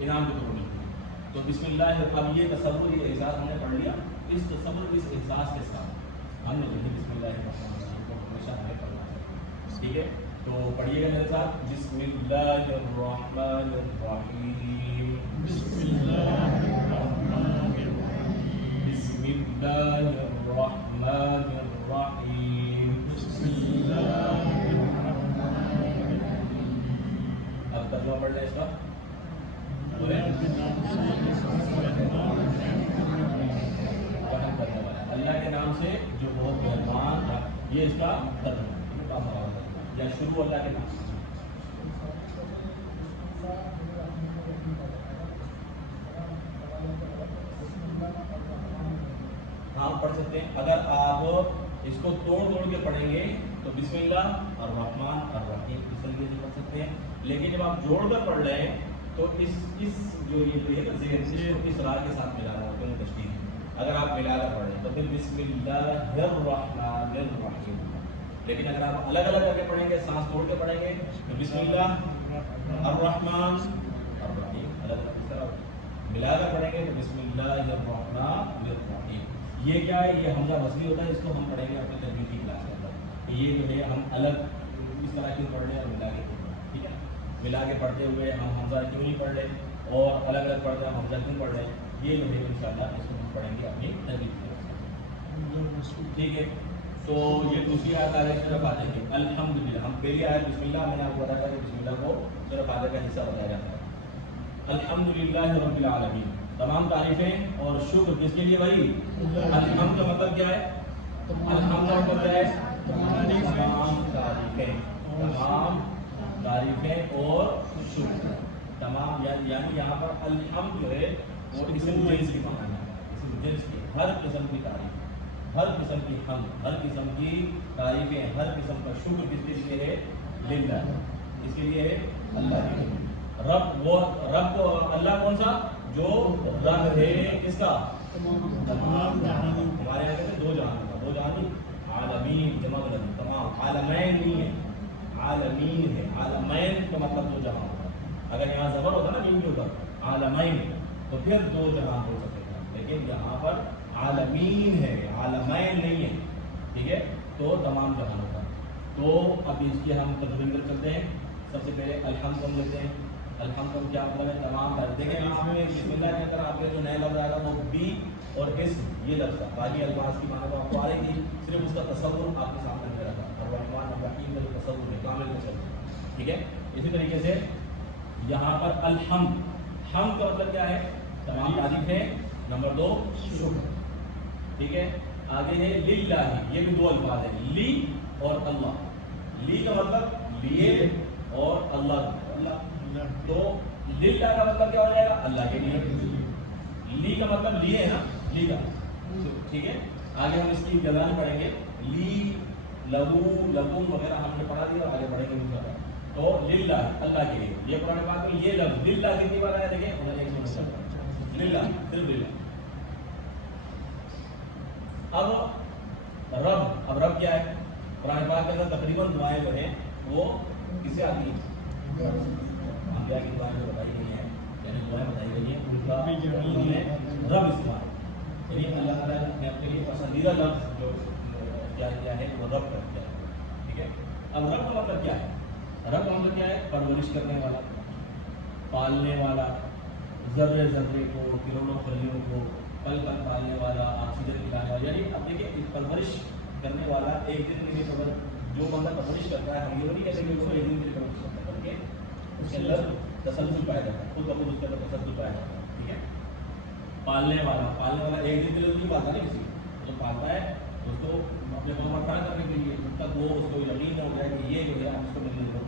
انعام کے طور ملتی ہے۔ تو بسم اللہ، اب یہ تصور، یہ احساس ہم نے پڑھ لیا، اس تصور اس احساس کے ساتھ ہم نے جو ہے بسم اللہ الرحمن الرحیم کو ہمیشہ ہمیں پڑھنا ہے۔ ٹھیک ہے، تو پڑھیے گا میرے ساتھ، بسم اللہ الرحمن الرحیم، بسم اللہ الرحمن الرحیم، بسم اللہ الرحمن الرحیم، بسم اللہ الرحمن الرحیم۔ اب ترجمہ پڑھ لیں اس کا۔ اللہ کے نام سے رحمان رحم کرنے والا، اللہ کے نام سے جو بہت مہربان ہے، یہ اس کا ترجمہ یا شروع اللہ کے نام سے۔ ہاں پڑھ سکتے ہیں، اگر آپ اس کو توڑ کے پڑھیں گے تو بسم اللہ الرحمن الرحیم اس طریقے سے پڑھ سکتے ہیں، لیکن جب آپ جوڑ کر پڑھ رہے ہیں تو اس جو یہ ذہن اس راہ کے ساتھ ملانا ہوتا ہے تشدید، اگر آپ ملا کر پڑھ رہے ہیں تو پھر بسم اللہ الرحمن الرحیم، لیکن اگر آپ الگ الگ کر کے پڑھیں گے، سانس توڑ کے پڑھیں گے تو بسم اللہ الرحمن الرحیم، الگ الگ اس طرح ملا کر پڑھیں گے تو بسم اللہ الرحمن الرحیم۔ یہ کیا ہے؟ یہ حمزہ وصلی ہوتا ہے، اس کو ہم پڑھیں گے اپنے تجوید کی کلاس کے اندر، کہ یہ جو ہے ہم الگ اس طرح کیوں پڑھ رہے ہیں اور ملا کے پڑھ رہے ہیں، ٹھیک ہے، ملا کے پڑھتے ہوئے ہم حمزہ کیوں نہیں پڑھ رہے اور الگ الگ پڑھتے ہیں ہم حمزہ کیوں پڑھ رہے ہیں، یہ جو ہے انشاءاللہ اس کو ہم پڑھیں گے اپنی تجوید کی کلاس میں، ٹھیک ہے۔ تو یہ دوسری آیت آ رہی ہے سورہ فاتحہ کی، الحمدللہ۔ ہم پہلی آیت بسم اللہ، میں نے آپ کو بتایا کہ بسم اللہ کو سورہ فاتحہ کا حصہ بتایا جاتا ہے۔ الحمدللہ رب العالمین، تمام تعریفیں اور شکر کس کے لیے بھائی؟ الحمد کا مطلب کیا ہے؟ الحمد کا مطلب کیا ہے؟ تمام تعریفیں، تمام تعریفیں اور شکر، تمام، یعنی یہاں پر الحمد جو ہے وہ اسم جنس کی معنی ہے، اسم جنس کی، ہر قسم کی تعریف، ہر قسم کی حمد، ہر قسم کی تعریفیں، ہر قسم کا شکر کس کے لیے ہے؟ للہ، اس کے لیے ہے اللہ کے لیے۔ رب، وہ رب کو اللہ کون سا؟ جو رب ہے کس کا؟ تمام جہان، ہمارے یہاں کہتے ہیں دو جہان کا، دو جہان عالمین جمع کر دیں، تمام، عالمین نہیں ہے، عالمین ہے، عالمین کا مطلب دو جہان ہوتا ہے، اگر یہاں زبر ہوتا نا میم کے اوپر عالمین تو پھر دو جہان ہو سکتے ہیں، لیکن یہاں پر عالمین ہے، عالمین نہیں ہے، ٹھیک ہے، تو تمام جہان ہوتا ہے۔ تو اب اس کی ہم ترجمے پر چلتے ہیں۔ سب سے پہلے الحمد ہم لیتے ہیں، الحمد کا کیا مطلب ہے؟ تمام تعریف۔ دیکھیں آپ نے بسم اللہ کے اندر آپ نے جو نئے لفظ آیا تھا وہ بی اور اسم، یہ لفظ تھا، باقی الفاظ کی معنی تو آپ کو آ رہی تھی، صرف اس کا تصور آپ کے سامنے میں رکھا، الرحمن الرحیم کا تصور ہے، کامل تصور، ٹھیک ہے۔ اسی طریقے سے یہاں پر الحمد، حمد کا مطلب کیا ہے؟ تمام تعریف ہے. نمبر 2 شکر. ٹھیک ہے. آگے ہے للہ، یہ بھی 2 الفاظ ہیں، لی اور اللہ. لی کا مطلب لیے اور اللہ. تو للہ کا مطلب کیا ہو جائے گا؟ اللہ کے لیے. لی کا مطلب لیے ہے نا، لی کا. ٹھیک ہے. آگے ہم اس کی گزان پڑھیں گے. لی، لہو، لکم وغیرہ ہم نے پڑھا دیا، آگے پڑھیں گے ان شاء اللہ. تو للہ اللہ کے لیے. یہ قرآن پاک میں یہ لفظ للہ کتنی بار آیا دیکھیں؟ للہ، صرف للہ. اب رب کیا ہے؟ قرآن پاک کے اندر تقریباً دعائیں جو ہیں وہ کسے آتی ہیں؟ انبیاء کی دعائیں جو بتائی گئی ہیں، یعنی دعائیں بتائی گئی ہیں ان کا رب استعمال، یعنی اللہ تعالیٰ نے اپنے لیے پسندیدہ لفظ جو اختیار کیا ہے وہ رب کا کیا ہے. ٹھیک ہے. اب رب کا مطلب کیا ہے؟ رب کا مطلب کیا ہے؟ پرورش کرنے والا، پالنے والا، ذرے ذرے کو، کروڑوں پھلیوں کو پل پل پالنے والا، آکسیجن پلانے والا. یعنی اب دیکھیں پرورش کرنے والا ایک دن کے لیے جو بندہ پرورش کرتا ہے، ہم یہ نہیں کہتے کہ وہ ایک دن کے لیے پرورش کرتا ہے، بلکہ اس کے اندر تسلسل پایا جاتا ہے، خود بخود اس کے اندر تسلسل پایا جاتا ہے. ٹھیک ہے. پالنے والا ایک دن کے لیے نہیں پالتا، نہیں کسی جو پالتا ہے اس کو اپنے پاؤں پر کھڑا کرنے کے لیے، جب تک وہ اس کو یقین نہ ہو جائے کہ یہ جو ہے آپ اس کو ملنے دو.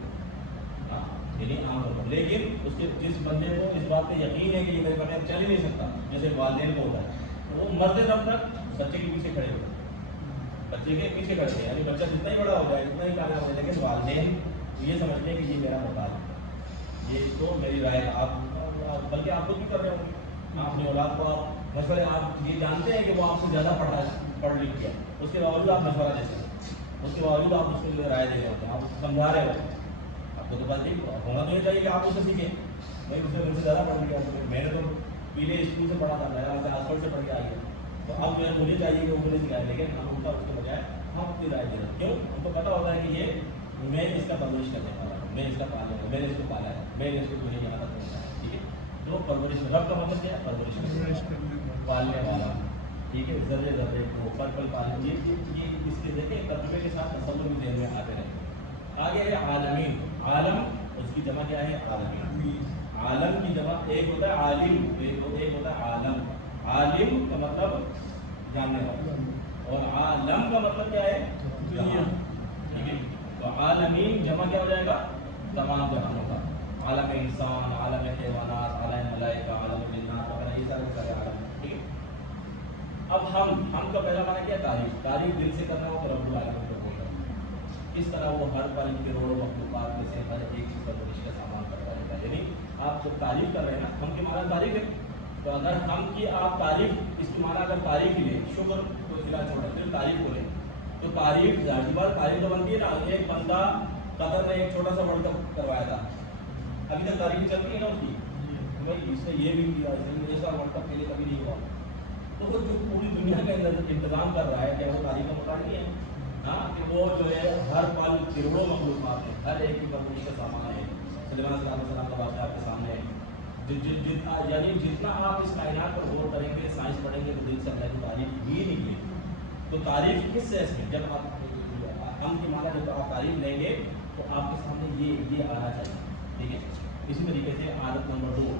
ہاں، یعنی عام طور پر. لیکن اس کے جس بندے کو اس بات پہ یقین ہے کہ یہ میرے بغیر چل ہی نہیں سکتا، جیسے والدین کو ہوتا ہے، وہ مرتے دم تک بچے کے پیچھے کھڑے ہوتے ہیں، بچے کے پیچھے کھڑے ہیں. یعنی بچہ جتنا ہی بڑا ہو جائے، جتنا ہی کامیاب ہو جائے، لیکن والدین یہ سمجھتے ہیں کہ یہ میرا محتاج ہے، یہ اس کو میری رائے آپ، بلکہ آپ لوگ بھی کر رہے ہوں گے. اپنی اولاد کو آپ مشورے، آپ یہ جانتے ہیں کہ وہ آپ سے زیادہ پڑھ لکھ گیا، اس کے باوجود آپ مشورہ دیتے ہیں، اس کے باوجود آپ اس کو جو رائے دے رہے ہوتے ہیں، آپ اس کو سمجھا رہے ہوتے ہیں. آپ کو تو بات نہیں ہونا تو یہ چاہیے کہ آپ اسے سیکھیں. میں مجھ سے زیادہ پڑھ لیا، میں نے تو پیلے اسکول سے پڑھا تھا، میں آسفورڈ سے پڑھ کے آئی ہوں، تو اب جو ہے مجھے چاہیے کہ وہ مجھے سکھائے. لیکن ہم ان کا اس کے بجائے ہم اپنی رائے دے رہے ہیں. کیوں؟ ان کو پتا ہوتا ہے کہ یہ میں اس کا پرورش کرنے والا ہوں، میں اس کا پالنے والا، میں نے اس کو پالا ہے، میں نے اس کو دنیا یہاں تک پہنچایا ہے. ٹھیک ہے. تو پرورش رب کا مطلب کیا ہے؟ پرورش پالنے والا. ٹھیک ہے. ذرے ذرے کو پل پل پالنے. یہ اس کے دیکھیں ترجمے کے ساتھ تصور بھی ذہن میں آتے رہتے ہیں. آگے ہے عالمین. عالم اس کی جمع کیا ہے؟ عالمین. عالم کی جمع ایک ہوتا ہے عالم، ایک ہوتا ہے عالم. عالم کا مطلب جاننے والا، اور عالم کا مطلب کیا ہے؟ دنیا. ٹھیک ہے. تو عالمین جمع کیا ہو جائے گا؟ تمام جہانوں کا. عالم انسان، عالم حیوانات، عالم ملائکہ، عالم جنات وغیرہ، یہ سارے عالم. ٹھیک ہے. اب ہم کا پہلا معنی کیا ہے؟ تعریف دل سے کرنا ہو تو رب العالمین کو بولنا. اس طرح وہ ہر پل کے کروڑوں مخلوقات میں سے ہر ایک چیز پرورش کا سامان کرتا رہتا ہے. یعنی آپ جب تعریف کر رہے ہیں نا، ہم کی معنی تعریف ہے، تو اگر ہم کی آپ تعریف، اس کی معنی اگر تعریف ہی لیں، شکر کو فی چھوڑا پھر تعریف کو لیں، تو تعریف ظاہر بات تعریف تو بنتی ہے نا. ایک بندہ قطر میں ایک چھوٹا سا ورلڈ کپ کروایا تھا، ابھی تک تعریف چلتی ہے نا اس کی، بھائی اس نے یہ بھی کیا، ایسا ورلڈ کپ کے لیے کبھی نہیں ہوا. تو وہ جو پوری دنیا کے اندر انتظام کر رہا ہے، کیا وہ تعریف کا مقام نہیں ہے؟ ہاں، کہ وہ جو ہے ہر پل کروڑوں مخلوقات ہے، ہر ایک کی پرورش کا سامان ہے. سلیمان علیہ السلام کا واقعہ آپ کے سامنے ہے. یعنی جتنا آپ اس کائنات پر غور کریں گے، سائنس پڑھیں گے، تو دل سے اللہ کی تعریف ہی نکلے. تو تعریف کس سے ہے؟ جب آپ ہم کی معنی جب آپ تعریف لیں گے تو آپ کے سامنے یہ آنا چاہیے. ٹھیک ہے. اسی طریقے سے عادت نمبر 2،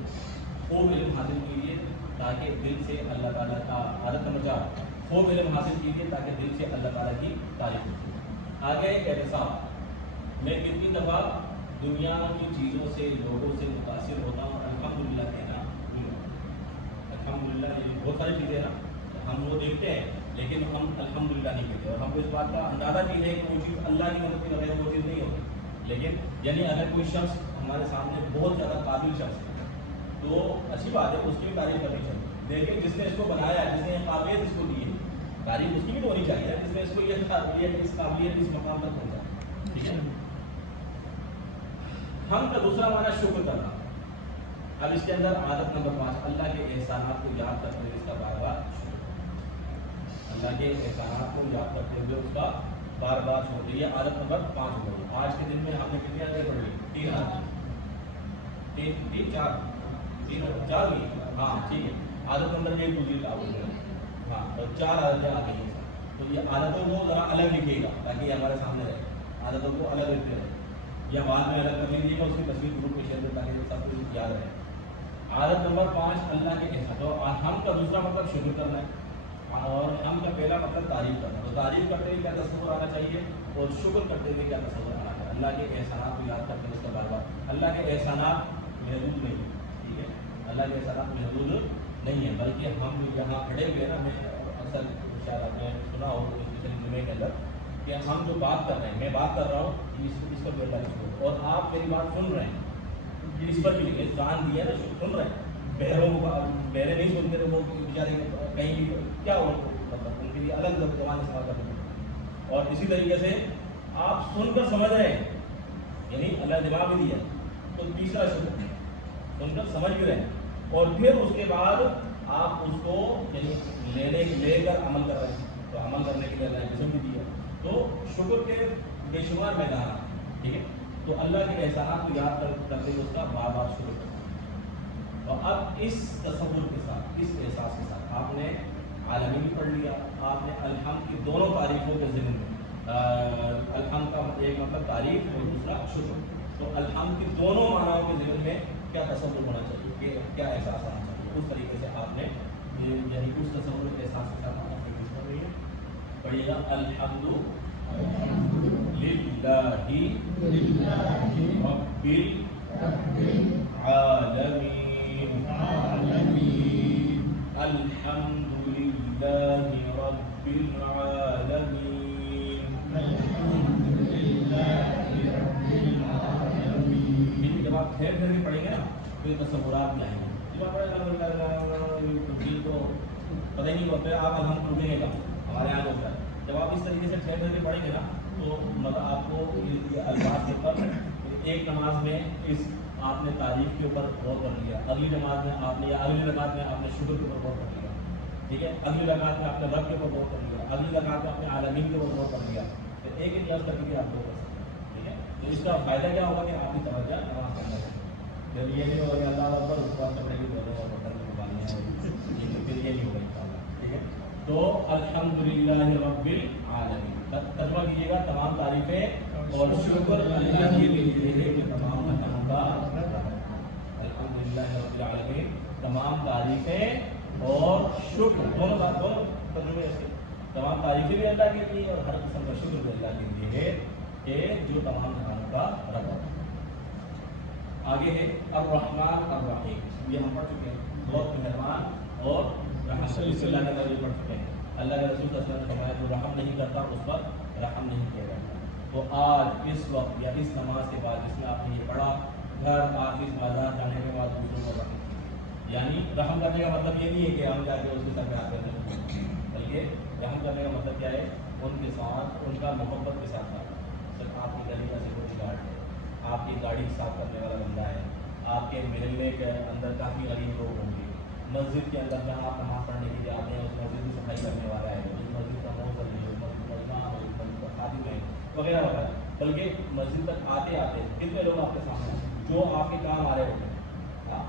خوب علم حاصل کیجیے تاکہ دل سے اللہ تعالیٰ کا. عادت نمبر 4، خوب علم حاصل کیجیے تاکہ دل سے اللہ تعالیٰ کی تعریف ہو. آگے احتساب. میں کتنی دفعہ دنیا کی چیزوں سے، لوگوں سے متاثر ہوتا ہوں، الحمدللہ کہنا. الحمدللہ بہت ساری چیزیں نا ہم وہ دیکھتے ہیں، لیکن ہم الحمدللہ نہیں کہتے، اور ہم کو اس بات کا اندازہ نہیں ہے کہ کوئی چیز اللہ کی مدد کے بغیر وہ چیز نہیں ہوتی. لیکن یعنی اگر کوئی شخص ہمارے سامنے بہت زیادہ قابل شخص ہے تو اچھی بات ہے، اس کی بھی تعریف کرنی چاہیے. لیکن جس نے اس کو بنایا، جس نے قابلیت اس کو دی ہے، تعریف اس کی بھی تو ہونی چاہیے، جس نے اس کو یہ قابلیت، اس مقام تک پہنچا. ٹھیک ہے. ہم کا دوسرا معنی شکر کرنا. اب اس کے اندر عادت نمبر 5، اللہ کے احسانات کو یاد کرتے ہوئے اس کا بار بار شکر. اللہ کے احسانات کو یاد کرتے ہوئے اس کا بار بار شکر. یہ عادت نمبر 5 ہو گئی. آج کے دن میں ہم نے کتنی عادتیں پڑھ لی؟ 3 عادتیں. 4 ہوئی. ہاں ٹھیک ہے. عادت نمبر 1 مزید لاگو ہے. ہاں، اور 4 عادتیں آ گئی ہیں. تو یہ عادتوں کو ذرا الگ لکھیے گا تاکہ یہ ہمارے سامنے رہے. عادتوں کو الگ لکھتے رہے. یا بعد میں الگ کر لیجیے گا، اس کی تصویر گروپ میں شیئر کریں تاکہ سب کچھ یاد رہے. عادت نمبر 5 اللہ کے احسان. تو ہم کا دوسرا مطلب شکر کرنا ہے اور ہم کا پہلا مطلب تعریف کرنا ہے. تو تعریف کرتے ہوئے کیا تصور آنا چاہیے اور شکر کرتے ہوئے کیا تصور آنا چاہیے. اللہ کے احسانات کو یاد کرتے ہیں اس کا بار بار. اللہ کے احسانات محدود نہیں ہیں، ٹھیک ہے، اللہ کے احسانات محدود نہیں ہیں، بلکہ ہم یہاں کھڑے ہوئے نا، میں اکثر شاید آپ نے سنا ہو جمعے کے اندر کہ ہم جو بات کر رہے ہیں، میں بات کر رہا ہوں اس پر بھی اللہ کی شکر، اور آپ میری بات سن رہے ہیں اس پر بھی لکھے کان دیا نا، سن رہے ہیں. بہروں بہرے نہیں سنتے تو وہ بیچارے کہیں بھی کیا ہو، مطلب ان کے لیے الگ زبان استعمال کرتے ہیں. اور اسی طریقے سے آپ سن کر سمجھ رہے ہیں، یعنی اللہ دماغ بھی دیا، تو تیسرا شکر سن کر سمجھ بھی رہے ہیں، اور پھر اس کے بعد آپ اس کو یعنی لے کر عمل کر رہے ہیں. تو عمل کرنے کے لیے اللہ نے جسم بھی دیا. تو شکر کے بے شمار میدان، ٹھیک ہے. تو اللہ کے احسانات کو یاد کرتے ہوئے اس کا بار بار شکر کرتے ہیں. اور اب اس تصور کے ساتھ، اس احساس کے ساتھ آپ نے عالمی بھی پڑھ لیا، آپ نے الحمد کی دونوں تعریفوں کے ذمن میں، الحمد کا ایک مطلب تعریف اور دوسرا شکر. تو الحمد کی دونوں معناؤں کے ذمن میں کیا تصور ہونا چاہیے، کہ کیا احساس آنا چاہیے، اس طریقے سے آپ نے یعنی اس تصور کے احساس کے ساتھ آپ پریکٹس کر رہی ہے. پڑھیے گا الحمد للہ رب العالمین. الحمد للہ رب العالمین. جب آپ ٹھہر ٹھہر کے پڑھیں گے نا تو یہ تصورات بھی آئیں گے. جب آپ تو پتہ ہی نہیں ہوتا ہے، آپ الحمد پڑھیں گے ہمارے یہاں ہوتا ہے. جب آپ اس طریقے سے ٹھہر ٹھہر کے پڑھیں گے نا تو مطلب آپ کو یہ الفاظ کے اوپر ایک نماز میں اس آپ نے تعریف کے اوپر غور کر لیا، اگلی نماز میں آپ نے یا اگلی رکعت میں آپ نے شکر کے اوپر غور کر لیا، ٹھیک ہے، اگلی رکعت میں آپ نے رب کے اوپر غور کر لیا، اگلی رکعت میں آپ نے عالمین کے اوپر غور کر لیا. تو ایک ایک لفظ کر کے آپ غور کر سکتے ہیں، ٹھیک ہے. تو اس کا فائدہ کیا ہوگا کہ آپ کی توجہ نماز کرنا ہے. جب یہ نہیں ہوگا اللہ اکبر اس بات کپڑے بھی بولے اور برتن بھی باندھنے ہیں، پھر یہ نہیں ہوگا انشاءاللہ، ٹھیک ہے. تو الحمدللہ رب العالمین ترجمہ کیجیے گا. تمام تعریفیں اور شکر اللہ کے لیے ہے کہ تمام مقاموں کا الحمدللہ رب العالمین. تمام تعریفیں اور شکر دونوں ترجمے ایسے، تمام تعریفیں بھی اللہ کے لیے اور ہر قسم کا شکر بھی اللہ کے لیے ہے کہ جو تمام مقاموں کا رب ہے. آگے ہے الرحمن الرحیم. یہ ہم پڑھ چکے ہیں، بہت مہربان اور رحم. اللہ کے نبی پڑھ چکے ہیں. اللہ کے رسول صلی اللہ علیہ وسلم نے فرمایا جو رحم نہیں کرتا اس پر رحم نہیں کیا جاتا. تو آج اس وقت یا اس نماز کے بعد جس میں آپ نے یہ پڑھا، گھر آفس بازار جانے کے بعد دوسروں کو رحم کیجیے. یعنی رحم کرنے کا مطلب یہ نہیں ہے کہ ہم جا کے اس کے ساتھ پیار کرتے ہیں، بلکہ رحم کرنے کا مطلب کیا ہے، ان کے ساتھ ان کا محبت کے ساتھ کرنا. صرف آپ کی گلی کا سیکورٹی گارڈ ہے، آپ کی گاڑی صاف کرنے والا بندہ ہے، آپ کے محلے کے اندر کافی غریب لوگ ہوں گے، مسجد کے اندر جہاں آپ نماز پڑھنے کے لیے آتے ہیں اس مسجد کی صفائی کرنے والا ہے، اس مسجد کا موزل ہے، مسجد کا امام ہے، مسجد کا خادم ہے وغیرہ وغیرہ. بلکہ مسجد تک آتے آتے کتنے لوگ آپ کے سامنے جو آپ کے کام آ رہے ہوتے ہیں،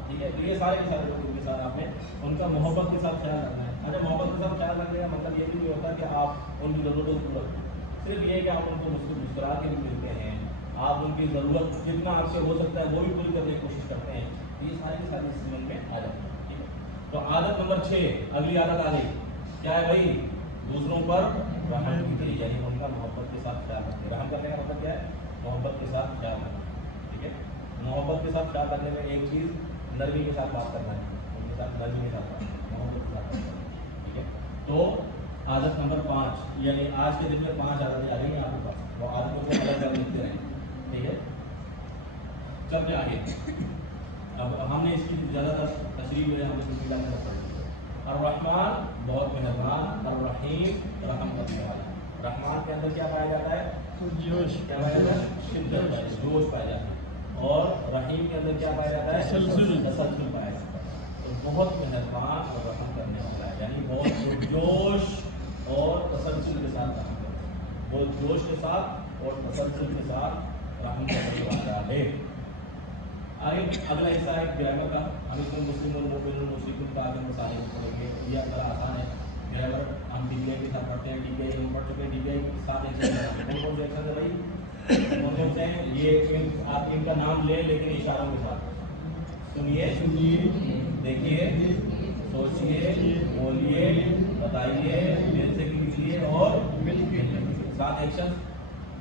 ٹھیک ہے. تو یہ سارے کے سارے لوگ ان کے ساتھ آپ نے ان کا محبت کے ساتھ خیال رکھنا ہے. اچھا، محبت کے ساتھ خیال رکھنے کا مطلب یہ بھی نہیں ہوتا کہ آپ ان کی ضرورتوں کو پورا کریں، صرف یہ کہ آپ ان کو مسکرا کے بھی ملتے ہیں، آپ ان کی ضرورت جتنا آپ سے ہو سکتا ہے وہ بھی پوری کرنے کی کوشش کرتے ہیں. یہ ساری کی ساری اس زمین میں آ جاتی ہے، ٹھیک ہے. تو عادت نمبر 6 اگلی عادت آ گئی، کیا ہے بھائی؟ دوسروں پر رحم کیجیے، یعنی ان کا محبت کے ساتھ خیال رکھیں. رحم کرنے کا مطلب کیا ہے؟ محبت کے ساتھ خیال رکھنا، ٹھیک ہے. محبت کے ساتھ خیال رکھنے میں ایک چیز نرمی کے ساتھ بات کرنا ہے، ان کے ساتھ نرمی کے ساتھ بات کرنا، محبت کے ساتھ بات کرنا، ٹھیک ہے. تو عادت نمبر 5 یعنی آج کے دن میں 5 عادتیں آ گئی ہیں آپ کے پاس، وہ عادتوں کو الگ الگ لکھتے رہیں، ٹھیک ہے. چلتے آگے. اب ہم نے اس کی زیادہ تر تشریح جو ہے ہم نے بسم اللہ میں پڑھ لی ہے. الرحمن بہت مہربان، الرحیم رحم کرنے والا. رحمان کے اندر کیا پایا جاتا ہے؟ جوش. کیا پایا جاتا ہے؟ شدت، جوش پایا جاتا ہے. اور رحیم کے اندر کیا پایا جاتا ہے؟ تسلسل پایا جاتا ہے. تو بہت مہربان اور رحم کرنے والا ہے، یعنی بہت جوش اور تسلسل کے ساتھ رحم کرتا ہے، بہت جوش کے ساتھ اور تسلسل کے ساتھ رحم کرنے والا ہے. آگے اگلا حصہ ہے گرامر کا. ہم اس میں مسلم المؤمن المشرک کا آگے مسائل پڑھیں گے. یہ بڑا آسان ہے گرامر. ہم ڈی بی آئی کے ساتھ پڑھتے ہیں، ڈی بی آئی ہم پڑھ چکے ہیں. ڈی بی آئی کے ساتھ ایکشن ہے، کون کون سے ایکشن ہے بھائی؟ کون کون سے ہیں؟ یہ آپ ان کا نام لیں لیکن اشاروں کے ساتھ. سنیے، دیکھیے، سوچیے، بولیے، بتائیے، دل سے کیجیے اور ساتھ ایکشن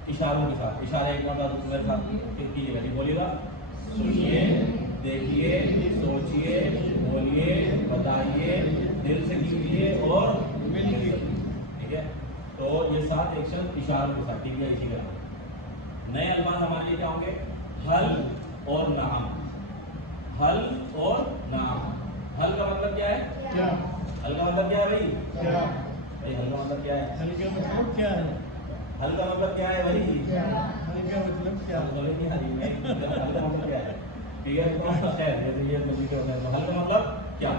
اشاروں کے ساتھ. اشارے ایک مرتبہ میرے ساتھ کیجیے گا. بولیے گا. سنیے، دیکھیے، سوچیے، بولیے، بتائیے، دل سے کیجیے اور ٹھیک ہے. تو یہ 7 ایکشن اشاروں کے ساتھ. ٹھیک ہے. اسی طرح نئے الفاظ ہمارے لیے کیا ہوں گے؟ حل اور نعم. حل اور نعم. حل کا مطلب کیا ہے؟ کیا؟ حل کا مطلب کیا ہے بھائی؟ کیا؟ بھائی حل کا مطلب کیا ہے؟ حل کا مطلب کیا ہے؟ حل کا مطلب کیا ہے بھائی؟ حل کا مطلب کیا؟ حل کا مطلب کیا ہے؟ ٹھیک ہے. خیر جیسے یہ مجھے کیا ہوتا ہے. حل کا مطلب کیا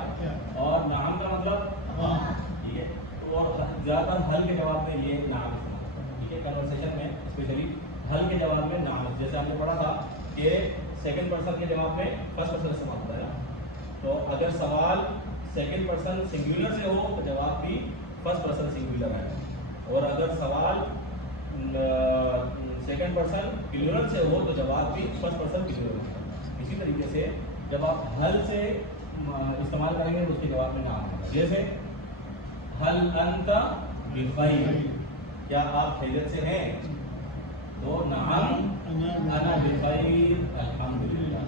اور نعم کا مطلب ہاں. ٹھیک ہے. اور زیادہ تر حل کے جواب میں یہ نعم استعمال. ٹھیک ہے. کنورسیشن میں اسپیشلی حل کے جواب میں نعم. جیسے ہم نے پڑھا تھا کہ سیکنڈ پرسن کے جواب میں فرسٹ پرسن استعمال ہوتا ہے نا. تو اگر سوال سیکنڈ پرسن سنگولر سے ہو تو جواب بھی فرسٹ پرسن سنگولر ہے. اور اگر سوال سیکنڈ پرسن پلورل سے ہو تو جواب بھی فرسٹ پرسن پلورل ہے. اسی طریقے سے جب آپ حل سے استعمال کریں گے تو اس کے جواب میں نام ہوگا. جیسے حل انت بخیر، کیا آپ خیریت سے ہیں؟ تو نعم انا بخیر الحمدللہ.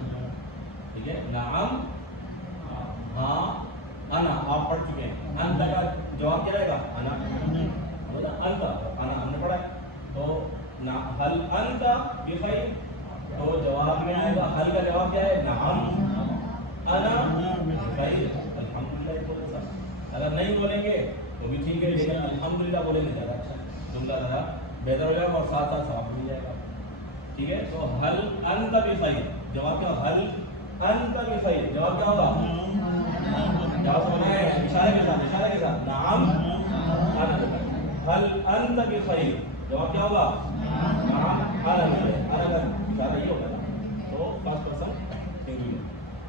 ٹھیک ہے. نعم ہاں انا آپ پڑھ چکے ہیں. انت کا جواب کیا رہے گا؟ انا. انت انا ہم نے پڑھا ہے. تو حل انت بخیر تو جواب میں آئے گا. حل کا جواب کیا ہے؟ نعم انا بخیر الحمدللہ. اگر نہیں بولیں گے تو بھی ٹھیک ہے لیکن الحمدللہ بولیں گے زیادہ اچھا جملہ زیادہ بہتر ہو جائے گا اور ساتھ ساتھ ثواب مل جائے گا. ٹھیک ہے. تو حل انت بخیر جواب کیا؟ حل انت بخیر جواب کیا ہوگا؟ جواب سمجھ میں اشارے کے ساتھ. اشارے کے ساتھ نعم انا بخیر. حل انت بخیر جواب کیا ہوگا؟ نعم انا بخیر. انا کا اشارہ یہ ہوگا تو فرسٹ پرسن سنگولر.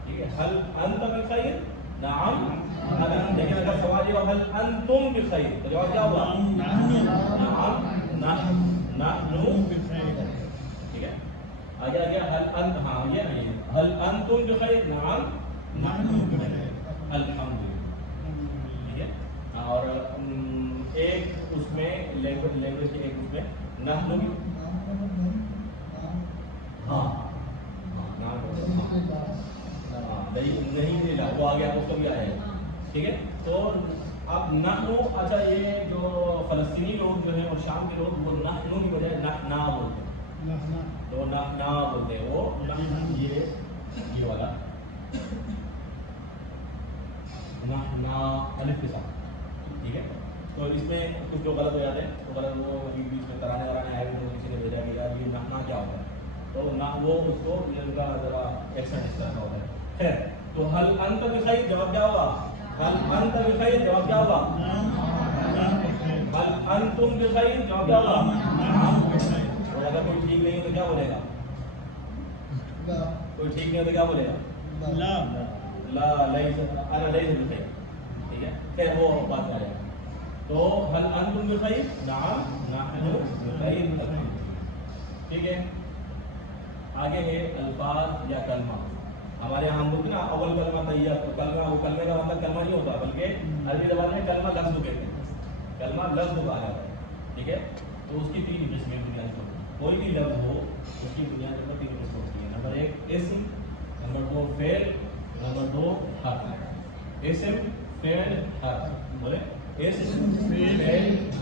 ٹھیک ہے. حل انت بخیر نعم انا. لیکن اگر سوال یہ ہو حل انتم بخیر تو جواب کیا ہوگا؟ نعم نحن بخیر. ٹھیک ہے. آگے آگے حل انت ہاں یہ نہیں ہے. حل انتم بخیر نعم نحن بخیر الحمدللہ. ٹھیک ہے. اور ایک اس میں لینگویج کی ایک اس میں نحن بھی ہاں نہیں ملا وہ آ گیا اس کو بھی آیا ہے. ٹھیک ہے. تو اب نحن اچھا یہ جو فلسطینی لوگ جو ہیں اور شام کے لوگ وہ نحن کی بجائے نحنا بولتے ہیں. تو نحنا بولتے ہیں وہ یہ والا نحنا الف کے ساتھ. ٹھیک ہے. تو اس میں کچھ جو غلط ہو جاتے ہیں تو غلط وہ بیچ میں ترانے ورانے آئے تو کسی نے بھیجا کہ یار یہ نحنا کیا ہوتا ہے تو نہ وہ اس کو ان کا ذرا ایکسن اس طرح کا ہوتا ہے. خیر. تو حل انت بخیر جواب کیا ہوگا؟ حل انت بخیر جواب کیا ہوگا؟ حل انتم بخیر جواب کیا ہوگا؟ اور اگر کوئی ٹھیک نہیں ہو تو کیا بولے گا؟ کوئی ٹھیک نہیں ہو تو کیا بولے گا؟ لا لیس انا لیس بخیر. ٹھیک ہے. خیر وہ بات آ جائے گا. تو حل انتم بخیر نعم نحن بخیر. ٹھیک ہے. آگے ہے الفاظ یا کلمہ. ہمارے یہاں ہم بولتے ہیں نا اول کلمہ طیب. تو کلمہ وہ کلمے کا مطلب کلمہ نہیں ہوتا بلکہ عربی زبان میں کلمہ لفظ کہتے ہیں. کلمہ لفظ کہا جاتا ہے. ٹھیک ہے. تو اس کی 3 قسمیں بنیاد پر کوئی بھی لفظ ہو اس کی بنیاد پر 3 قسمیں ہوتی ہیں. نمبر 1 اسم، نمبر 2 فعل، نمبر 2 حرف. اسم فعل حرف. بولے اسم فعل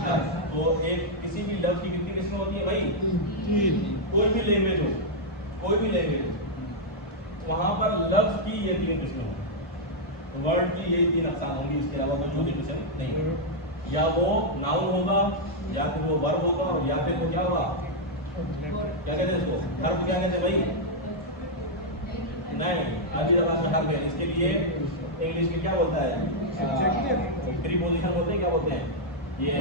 حرف. تو ایک کسی بھی لفظ کی کتنی قسمیں ہوتی ہیں بھائی؟ کوئی بھی لینگویج ہو وہاں پر لفظ کی یہ 3 قسمیں ہوں. ورڈ کی یہ 3 اقسام ہوں گی. اس کے علاوہ کوئی چوتھی قسم نہیں ہوگی. یا وہ ناؤن ہوگا یا پھر وہ ورب ہوگا اور یا پھر وہ کیا ہوگا کیا کہتے ہیں اس کو حرف. کیا کہتے ہیں بھائی؟ نہیں عربی زبان میں حرف ہے. اس کے لیے انگلش میں کیا بولتا ہے؟ پریپوزیشن بولتے ہیں. کیا بولتے ہیں یہ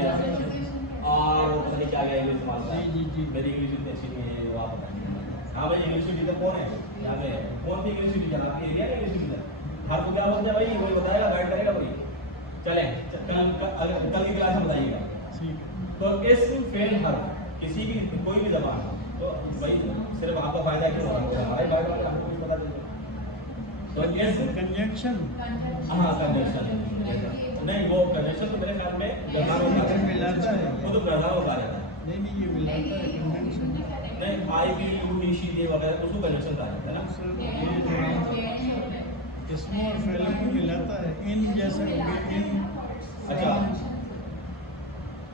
اور پتہ نہیں کیا گیا انگلش استعمال کا. میری انگلش اتنی اچھی نہیں ہے. آپ بتائیں. ہاں بھائی انگلش کی ٹیچر کون ہے یہاں پہ؟ کون سی انگلش کی ٹیچر؟ آپ کی ایریا ہے انگلش کی ٹیچر. حرف کیا بولتے ہیں بھائی؟ وہی بتائے گا گائڈ کرے گا بھائی. چلیں کل کی کلاس میں بتائیے گا. تو اسم فعل حرف کسی بھی کوئی بھی زبان تو بھائی صرف آپ کا فائدہ کیوں ہو رہا ہے؟ ہمارے فائدہ ہم کو کچھ بتا دیتے تو کنجنکشن ہاں کنجیکشن نہیں وہ کنجیکشن تو میرے خیال میں گردان ہوتا ہے ملاتا ہے وہ تو گردان ہوتا رہتا ہے نہیں یہ ملاتا ہے کنجنکشن نہیں I B U D C D وغیرہ اس کو کنجیکشن کہا جاتا ہے نا اسم اور فعل کو ملاتا ہے ان جیسا ہو گیا ان اچھا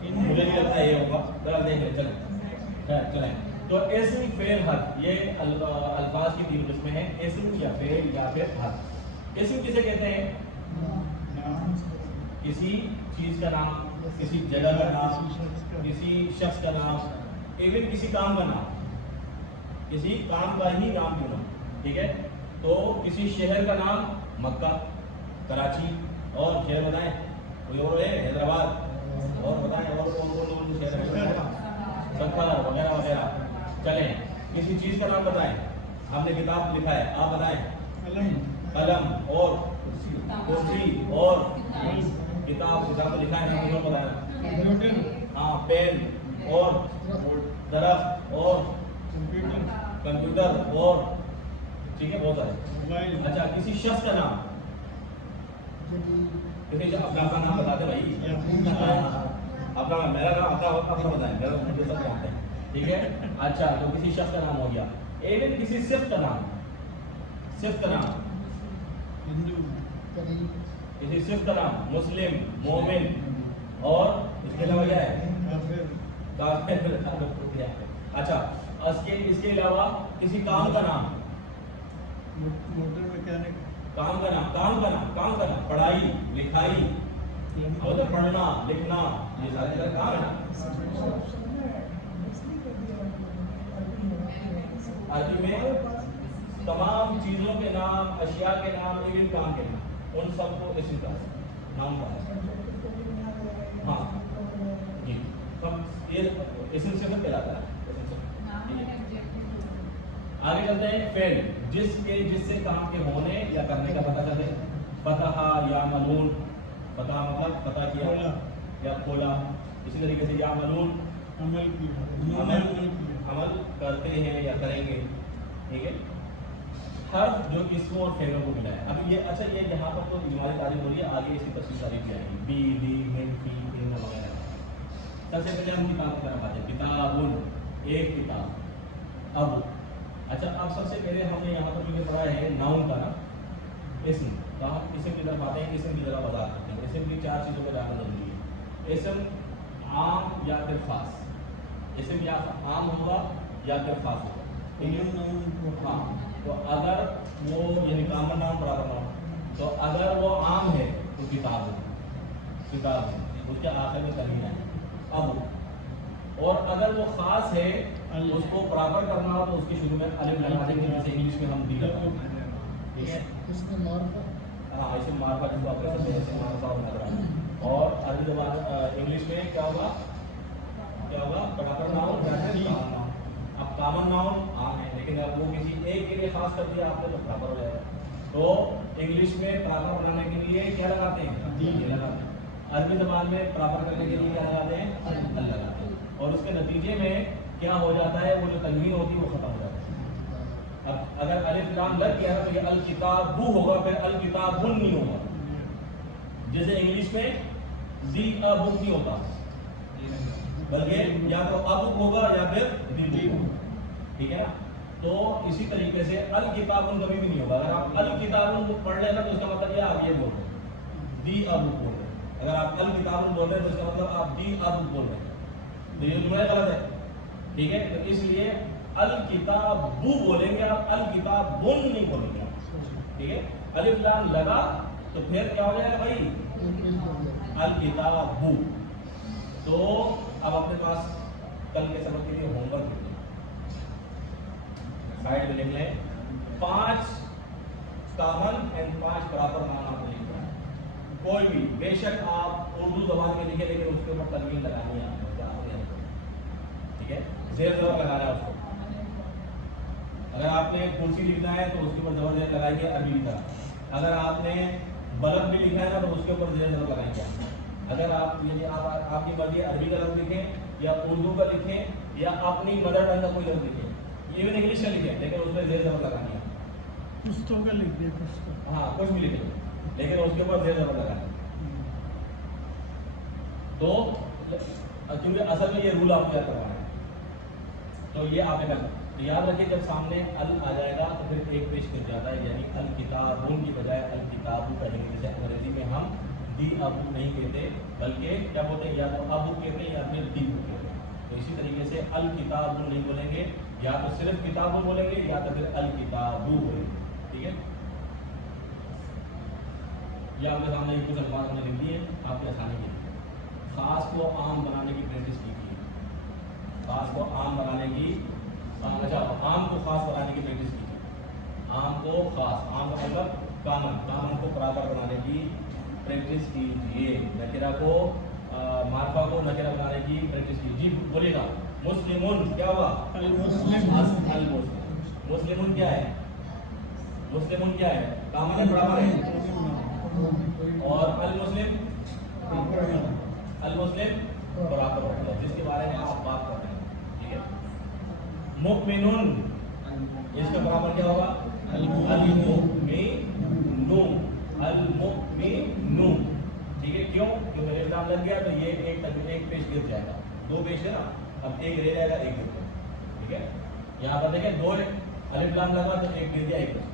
مجھے نہیں لگتا یہ ہوگا ذرا دیکھ لیں چلیں چلیں تو اسم فعل حرف یہ الفاظ کی تین قسمیں ہیں اسم یا فعل یا پھر حرف اسم کسے کہتے ہیں کسی چیز کا نام کسی جگہ کا نام کسی شخص کا نام ایون کسی کام کا نام کسی کام کا ہی نام کیوں نہ ٹھیک ہے تو کسی شہر کا نام مکہ کراچی اور شہر بتائیں کوئی اور ہے حیدرآباد اور بتائیں اور کون شہر ہے سکر وغیرہ وغیرہ چلیں کسی چیز کا نام بتائیں آپ نے کتاب لکھا ہے آپ بتائیں قلم اور کرسی اور کتاب کتاب لکھا ہے نام بتائیں ہاں پین اور درخت اور کمپیوٹر اور ٹھیک ہے بہت سارے اچھا کسی شخص کا نام کسی اپنا نام بتا دیں بھائی اپنا میرا نام آتا ہوگا اپنا بتائیں میرا مجھے سب جانتے ہیں ٹھیک ہے اچھا تو کسی شخص کا نام ہو گیا ایون کسی صفت کا نام صفت کا نام کسی صفت کا نام مسلم مومن اور اس کے علاوہ کیا ہے اچھا اس کے علاوہ کسی کام کا نام موٹر میکینک کام کا نام پڑھائی لکھائی پڑھنا لکھنا یہ سارے کام ہے نا عربی میں تمام چیزوں کے نام اشیاء کے نام ایون کام کے نام ان سب کو اسی کا نام کہا ہاں جی یہ اسم صفت کہلاتا ہے آگے چلتے ہیں فعل جس سے کام کے ہونے یا کرنے کا پتہ چلے فتح یا ملون فتح مطلب فتح کیا یا کھولا اسی طریقے سے یا ملون عمل کرتے ہیں یا کریں گے ٹھیک ہے حرف جو اسموں اور فعلوں کو ملا ہے اب یہ اچھا یہ یہاں پر تو اجمالی تعریف ہو رہی ہے آگے اس کی تفصیل تعریف کی جائے گی بی ڈی من فی ان وغیرہ سب سے پہلے ہم کتاب کی طرف آتے ہیں کتاب ایک کتاب اب اچھا اب سب سے پہلے ہم نے یہاں پر جو پڑھا ہے ناؤن کا نا اسم تو ہم اسم کی طرف آتے ہیں اسم کی طرف وضاحت کرتے ہیں اسم کی چار چیزوں کو جاننا ضروری ہے اسم عام یا پھر خاص اسم یا عام ہوگا یا پھر خاص ہوگا ہاں تو اگر وہ یعنی کامن نام برابر نام تو اگر وہ عام ہے تو کتاب ہے اس کے آخر میں تنوین ہے اب اور اگر وہ خاص ہے اس کو پراپر کرنا ہو تو اس کے شروع میں الف لگا دیں گے جیسے انگلش میں ہم دی لگاتے ہیں ٹھیک ہے ہاں اسے معرفہ جس کو آپ کہتے ہیں اسے معرفہ ہونا اور عربی زبان انگلش میں کیا ہوگا پراپر ناؤن اب کامن ناؤن عام ہے لیکن اب وہ کسی ایک کے لیے خاص کر دیا آپ نے تو پراپر ہو جائے گا تو انگلش میں پراپر بنانے کے لیے کیا لگاتے ہیں یہ لگاتے ہیں عربی زبان میں پراپر کرنے کے لیے کیا لگاتے ہیں ال لگاتے ہیں اور اس کے نتیجے میں کیا ہو جاتا ہے وہ جو تنوین ہوتی ہے وہ ختم ہو جاتا ہے اب اگر الف لام لگ گیا تو یہ الکتاب ہوگا پھر الکتاب نہیں ہوگا جیسے انگلش میں دی ا بک نہیں ہوتا بلکہ یا تو ا بک ہوگا یا پھر دی بک ہوگا ٹھیک ہے نا تو اسی طریقے سے الکتاب کبھی بھی نہیں ہوگا اگر آپ الکتاب پڑھ لیں نا تو اس کا مطلب یہ آپ یہ بول رہے ہیں دی ا بک بول رہے ہیں اگر آپ الکتاب بول رہے ہیں تو اس کا مطلب آپ دی ا بک بول رہے ہیں تو یہ جملہ غلط ہے ٹھیک ہے تو اس لیے الکتاب بولیں گے آپ الکتاب نہیں بولیں گے ٹھیک ہے الف لام لگا تو پھر کیا ہو جائے گا بھائی الکتاب تو اب اپنے پاس کل کے سبق کے لیے ہوم ورک سائڈ میں لکھ لیں 5 کامن اینڈ 5 پراپر نام آپ کو لکھنا ہے کوئی بھی بے شک آپ اردو زبان میں لکھے لیکن اس کے اوپر تنوین لگانی ہے ٹھیک ہے زیر زبر لگانا ہے اس کو اگر آپ نے کرسی لکھنا ہے تو اس کے اوپر زبر زیر لگائیں گے عربی کی طرح اگر آپ نے بلب بھی لکھا ہے نا تو اس کے اوپر زیر زبر لگائیں گے اگر آپ یعنی آپ کی مرضی عربی کا لفظ لکھیں یا اردو کا لکھیں یا اپنی مدر ٹنگ کا کوئی لفظ لکھیں, ایون انگلش کا لکھیں لیکن اس میں زیر زبر لگانی ہے. پشتوں کا لکھ دے پشتوں. ہاں کچھ بھی لکھیں لیکن اس کے اوپر زیر زبر لگانی ہے. تو کیونکہ اصل میں یہ رول آپ کو یاد کروانا ہے, تو یہ آپ نے کرنا. تو یاد رکھیے جب سامنے ال آ جائے گا تو پھر ایک پیش کر جاتا ہے, یعنی الکتابون کی بجائے الکتابو کہیں گے. جیسے انگریزی میں ہم دی ابو نہیں کہتے بلکہ کیا بولتے ہیں, یا تو ابو کہتے ہیں یا پھر دی بو کہتے ہیں. تو اسی طریقے سے الکتابو نہیں بولیں گے, یا تو صرف کتابو بولیں گے یا تو پھر الکتابو بولیں گے. ٹھیک ہے, یہ آپ کے سامنے کچھ الفاظ ہم نے لکھ دیے آپ کی آسانی کے لیے. خاص کو عام بنانے کی پریکٹس کیجیے. خاص کو عام بنانے کی, اچھا عام کو خاص بنانے کی پریکٹس کیجیے. عام کو خاص, عام کا مطلب کامن, کامن کو برابر بنانے کی پریکٹس کیجیے. نکرہ کو معرفہ کو نکرہ بنانے کی پریکٹس کیجیے. جی بولیے گا. مسلمون کیا ہوا؟ المسلم. مسلمون کیا ہے؟ مسلمون کیا ہے؟ کامن ہے برابر ہے. اور المسلم, المسلم برابر ہوتا ہے جس کے بارے میں آپ بات کرتے ہیں. ٹھیک ہے. مؤمنون اس کا برابر کیا ہوگا؟ المؤمنون. المؤمنون. ٹھیک ہے, کیوں؟ کیونکہ الف لام لگ گیا تو یہ ایک پیش گر جائے گا. دو پیش ہے نا, اب ایک رہ جائے گا, ایک گر جائے گا. ٹھیک ہے, یہاں پر دیکھیں دو الف لام لگا تو ایک گر گیا, ایک پیش.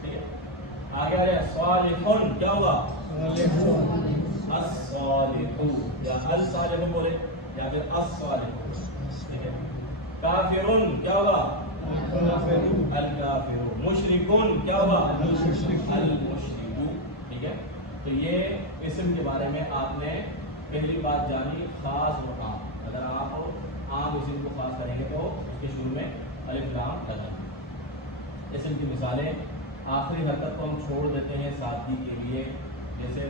ٹھیک ہے, آگے آ رہے ہیں صالحون. کیا ہوگا؟ الصالحون, یا الصالحون بولے یا پھر الصالحون. ٹھیک ہے. کافرون کیا ہوگا؟ الکافرون. مشرکون کیا ہوگا؟ المشرکون. ٹھیک ہے, تو یہ اسم کے بارے میں آپ نے پہلی بات جانی, خاص و عام. اگر آپ عام اسم کو خاص کریں گے تو اس کے شروع میں الف لام لگائیں گے. اسم کی مثالیں, آخری حرکت کو ہم چھوڑ دیتے ہیں سادگی کے لیے, جیسے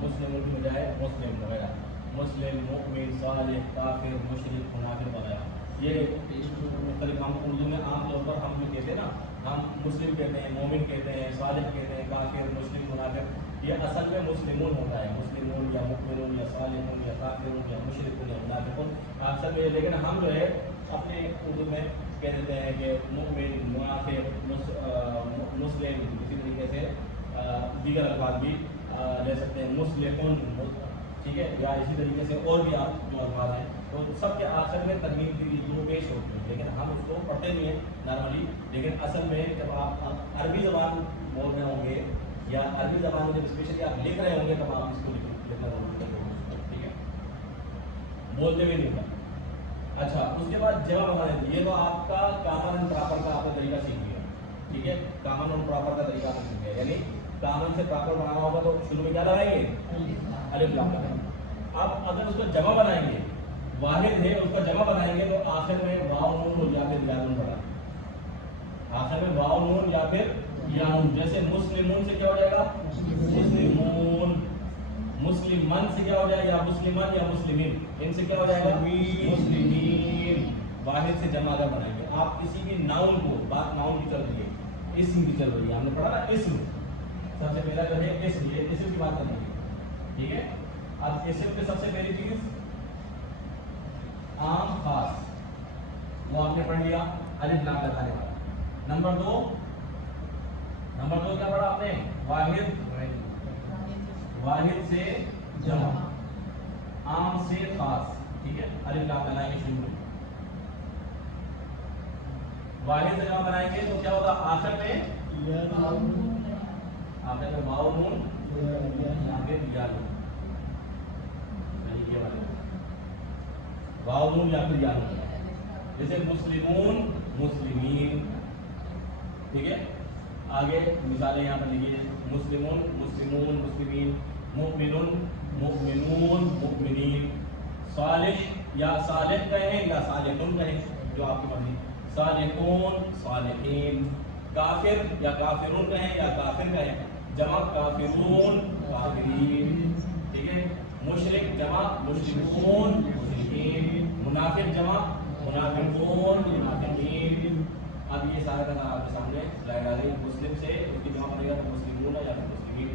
مسلم کی بجائے مسلم وغیرہ, مسلم, مؤمن, صالح, کافر, مشرک, منافق وغیرہ. یہ مختلف ہم اردو میں عام طور پر ہم جو کہتے ہیں نا, ہم مسلم کہتے ہیں, مومن کہتے ہیں, صالح کہتے ہیں, کافر, مشرک, منافق. یہ اصل میں مسلمون ہوتا ہے. مسلمون یا مؤمنون یا صالحون یا کافرون یا مشرکون یا منافقون اصل میں. لیکن ہم جو ہے اپنے اردو میں کہہ دیتے ہیں کہ مؤمن, منافق, مسلم. اسی طریقے سے دیگر الفاظ بھی لے سکتے ہیں, مسلمون. ٹھیک ہے, یا اسی طریقے سے اور بھی آپ جو الفاظ ہیں تو سب کے آخر میں تنوین کی دو پیش ہوتی ہے, لیکن ہم اس کو پڑھتے نہیں ہیں نارملی. لیکن اصل میں جب آپ عربی زبان بول رہے ہوں گے یا عربی زبان میں جب اسپیشلی آپ لکھ رہے ہوں گے تب آپ اس کو لکھنا ضرور کریں. ٹھیک ہے, بولتے ہوئے نہیں ہوگا. اچھا, اس کے بعد جمع بنا دیتے. یہ تو آپ کا کامن اینڈ پراپر کا آپ نے طریقہ سیکھ لیا. ٹھیک ہے, کامن اینڈ پراپر کا طریقہ آپ نے سیکھ لیا, یعنی کامن سے پراپر بنانا ہوگا تو شروع میں کیا لگائیں گے؟ الف لام لگائیں گے. اب اگر اس کو جمع بنائیں گے, واحد ہے اس کا جمع بنائیں گے تو آخر میں واو نون یا پھر یا نون بنائیں گے. آخر میں واو نون یا پھر یا نون. جیسے مسلمون سے کیا ہو جائے گا؟ مسلمون. مسلمان سے کیا ہو جائے گا؟ یا مسلمان یا مسلمین. ان سے کیا ہو جائے گا؟ مسلمین. واحد سے جمع اگر بنائیں گے. آپ کسی بھی ناؤن کو, بات ناؤن کی چل رہی ہے, اسم کی چل رہی ہے, ہم نے پڑھا نا اسم. سب سے پہلا جو ہے اسم, یہ اسم کی بات کریں گے. ٹھیک ہے, اب اسم پہ سب سے پہلی چیز عام خاص, وہ آپ نے پڑھ لیا الف لام لگانے والا. نمبر دو کیا پڑھا آپ نے؟ واحد, واحد سے جمع, عام سے خاص. ٹھیک ہے, الف لام لگائیں گے شروع میں. واحد سے جمع بنائیں گے تو کیا ہوگا؟ آخر میں واو نون یا پھر یا نون. واو نون یا پھر یا نون. جیسے مسلمون, مسلمین. ٹھیک ہے, آگے مثالیں یہاں پر لکھیے. مسلمون, مسلمون, مسلمین. مؤمنون, مؤمنون, مؤمنین. صالح یا صالح کہیں یا صالحون کہیں, جو آپ کی مرضی. صالحون, صالحین. کافر یا کافرون کہیں یا کافر کہیں, جمع کافرون, کافرین. ٹھیک ہے, مشرک جمع مشرکون, مشرکین. منافق جمع منافقون, منافقین. اب یہ سارا کا آپ کے سامنے سلائڈ آ گئی. مسلم سے اس کی جمع بنے گا تو مسلمون یا پھر مسلمین.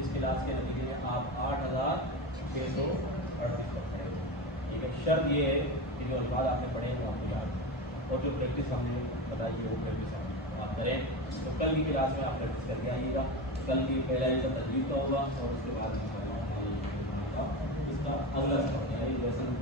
اس کلاس کے نتیجے میں آپ 8638 پر پڑھیں گے. ٹھیک ہے. شرط یہ ہے کہ جو الفاظ آپ نے پڑھے ہیں وہ آپ کو یاد ہیں اور جو پریکٹس ہم نے بتائی ہے وہ پریکٹس آپ کریں. تو کل کی کلاس میں آپ پریکٹس کر کے آئیے گا. کل کی پہلا حصہ تجوید کا ہوگا اور اس کے بعد اس کا اگلا سبق ہے لیسن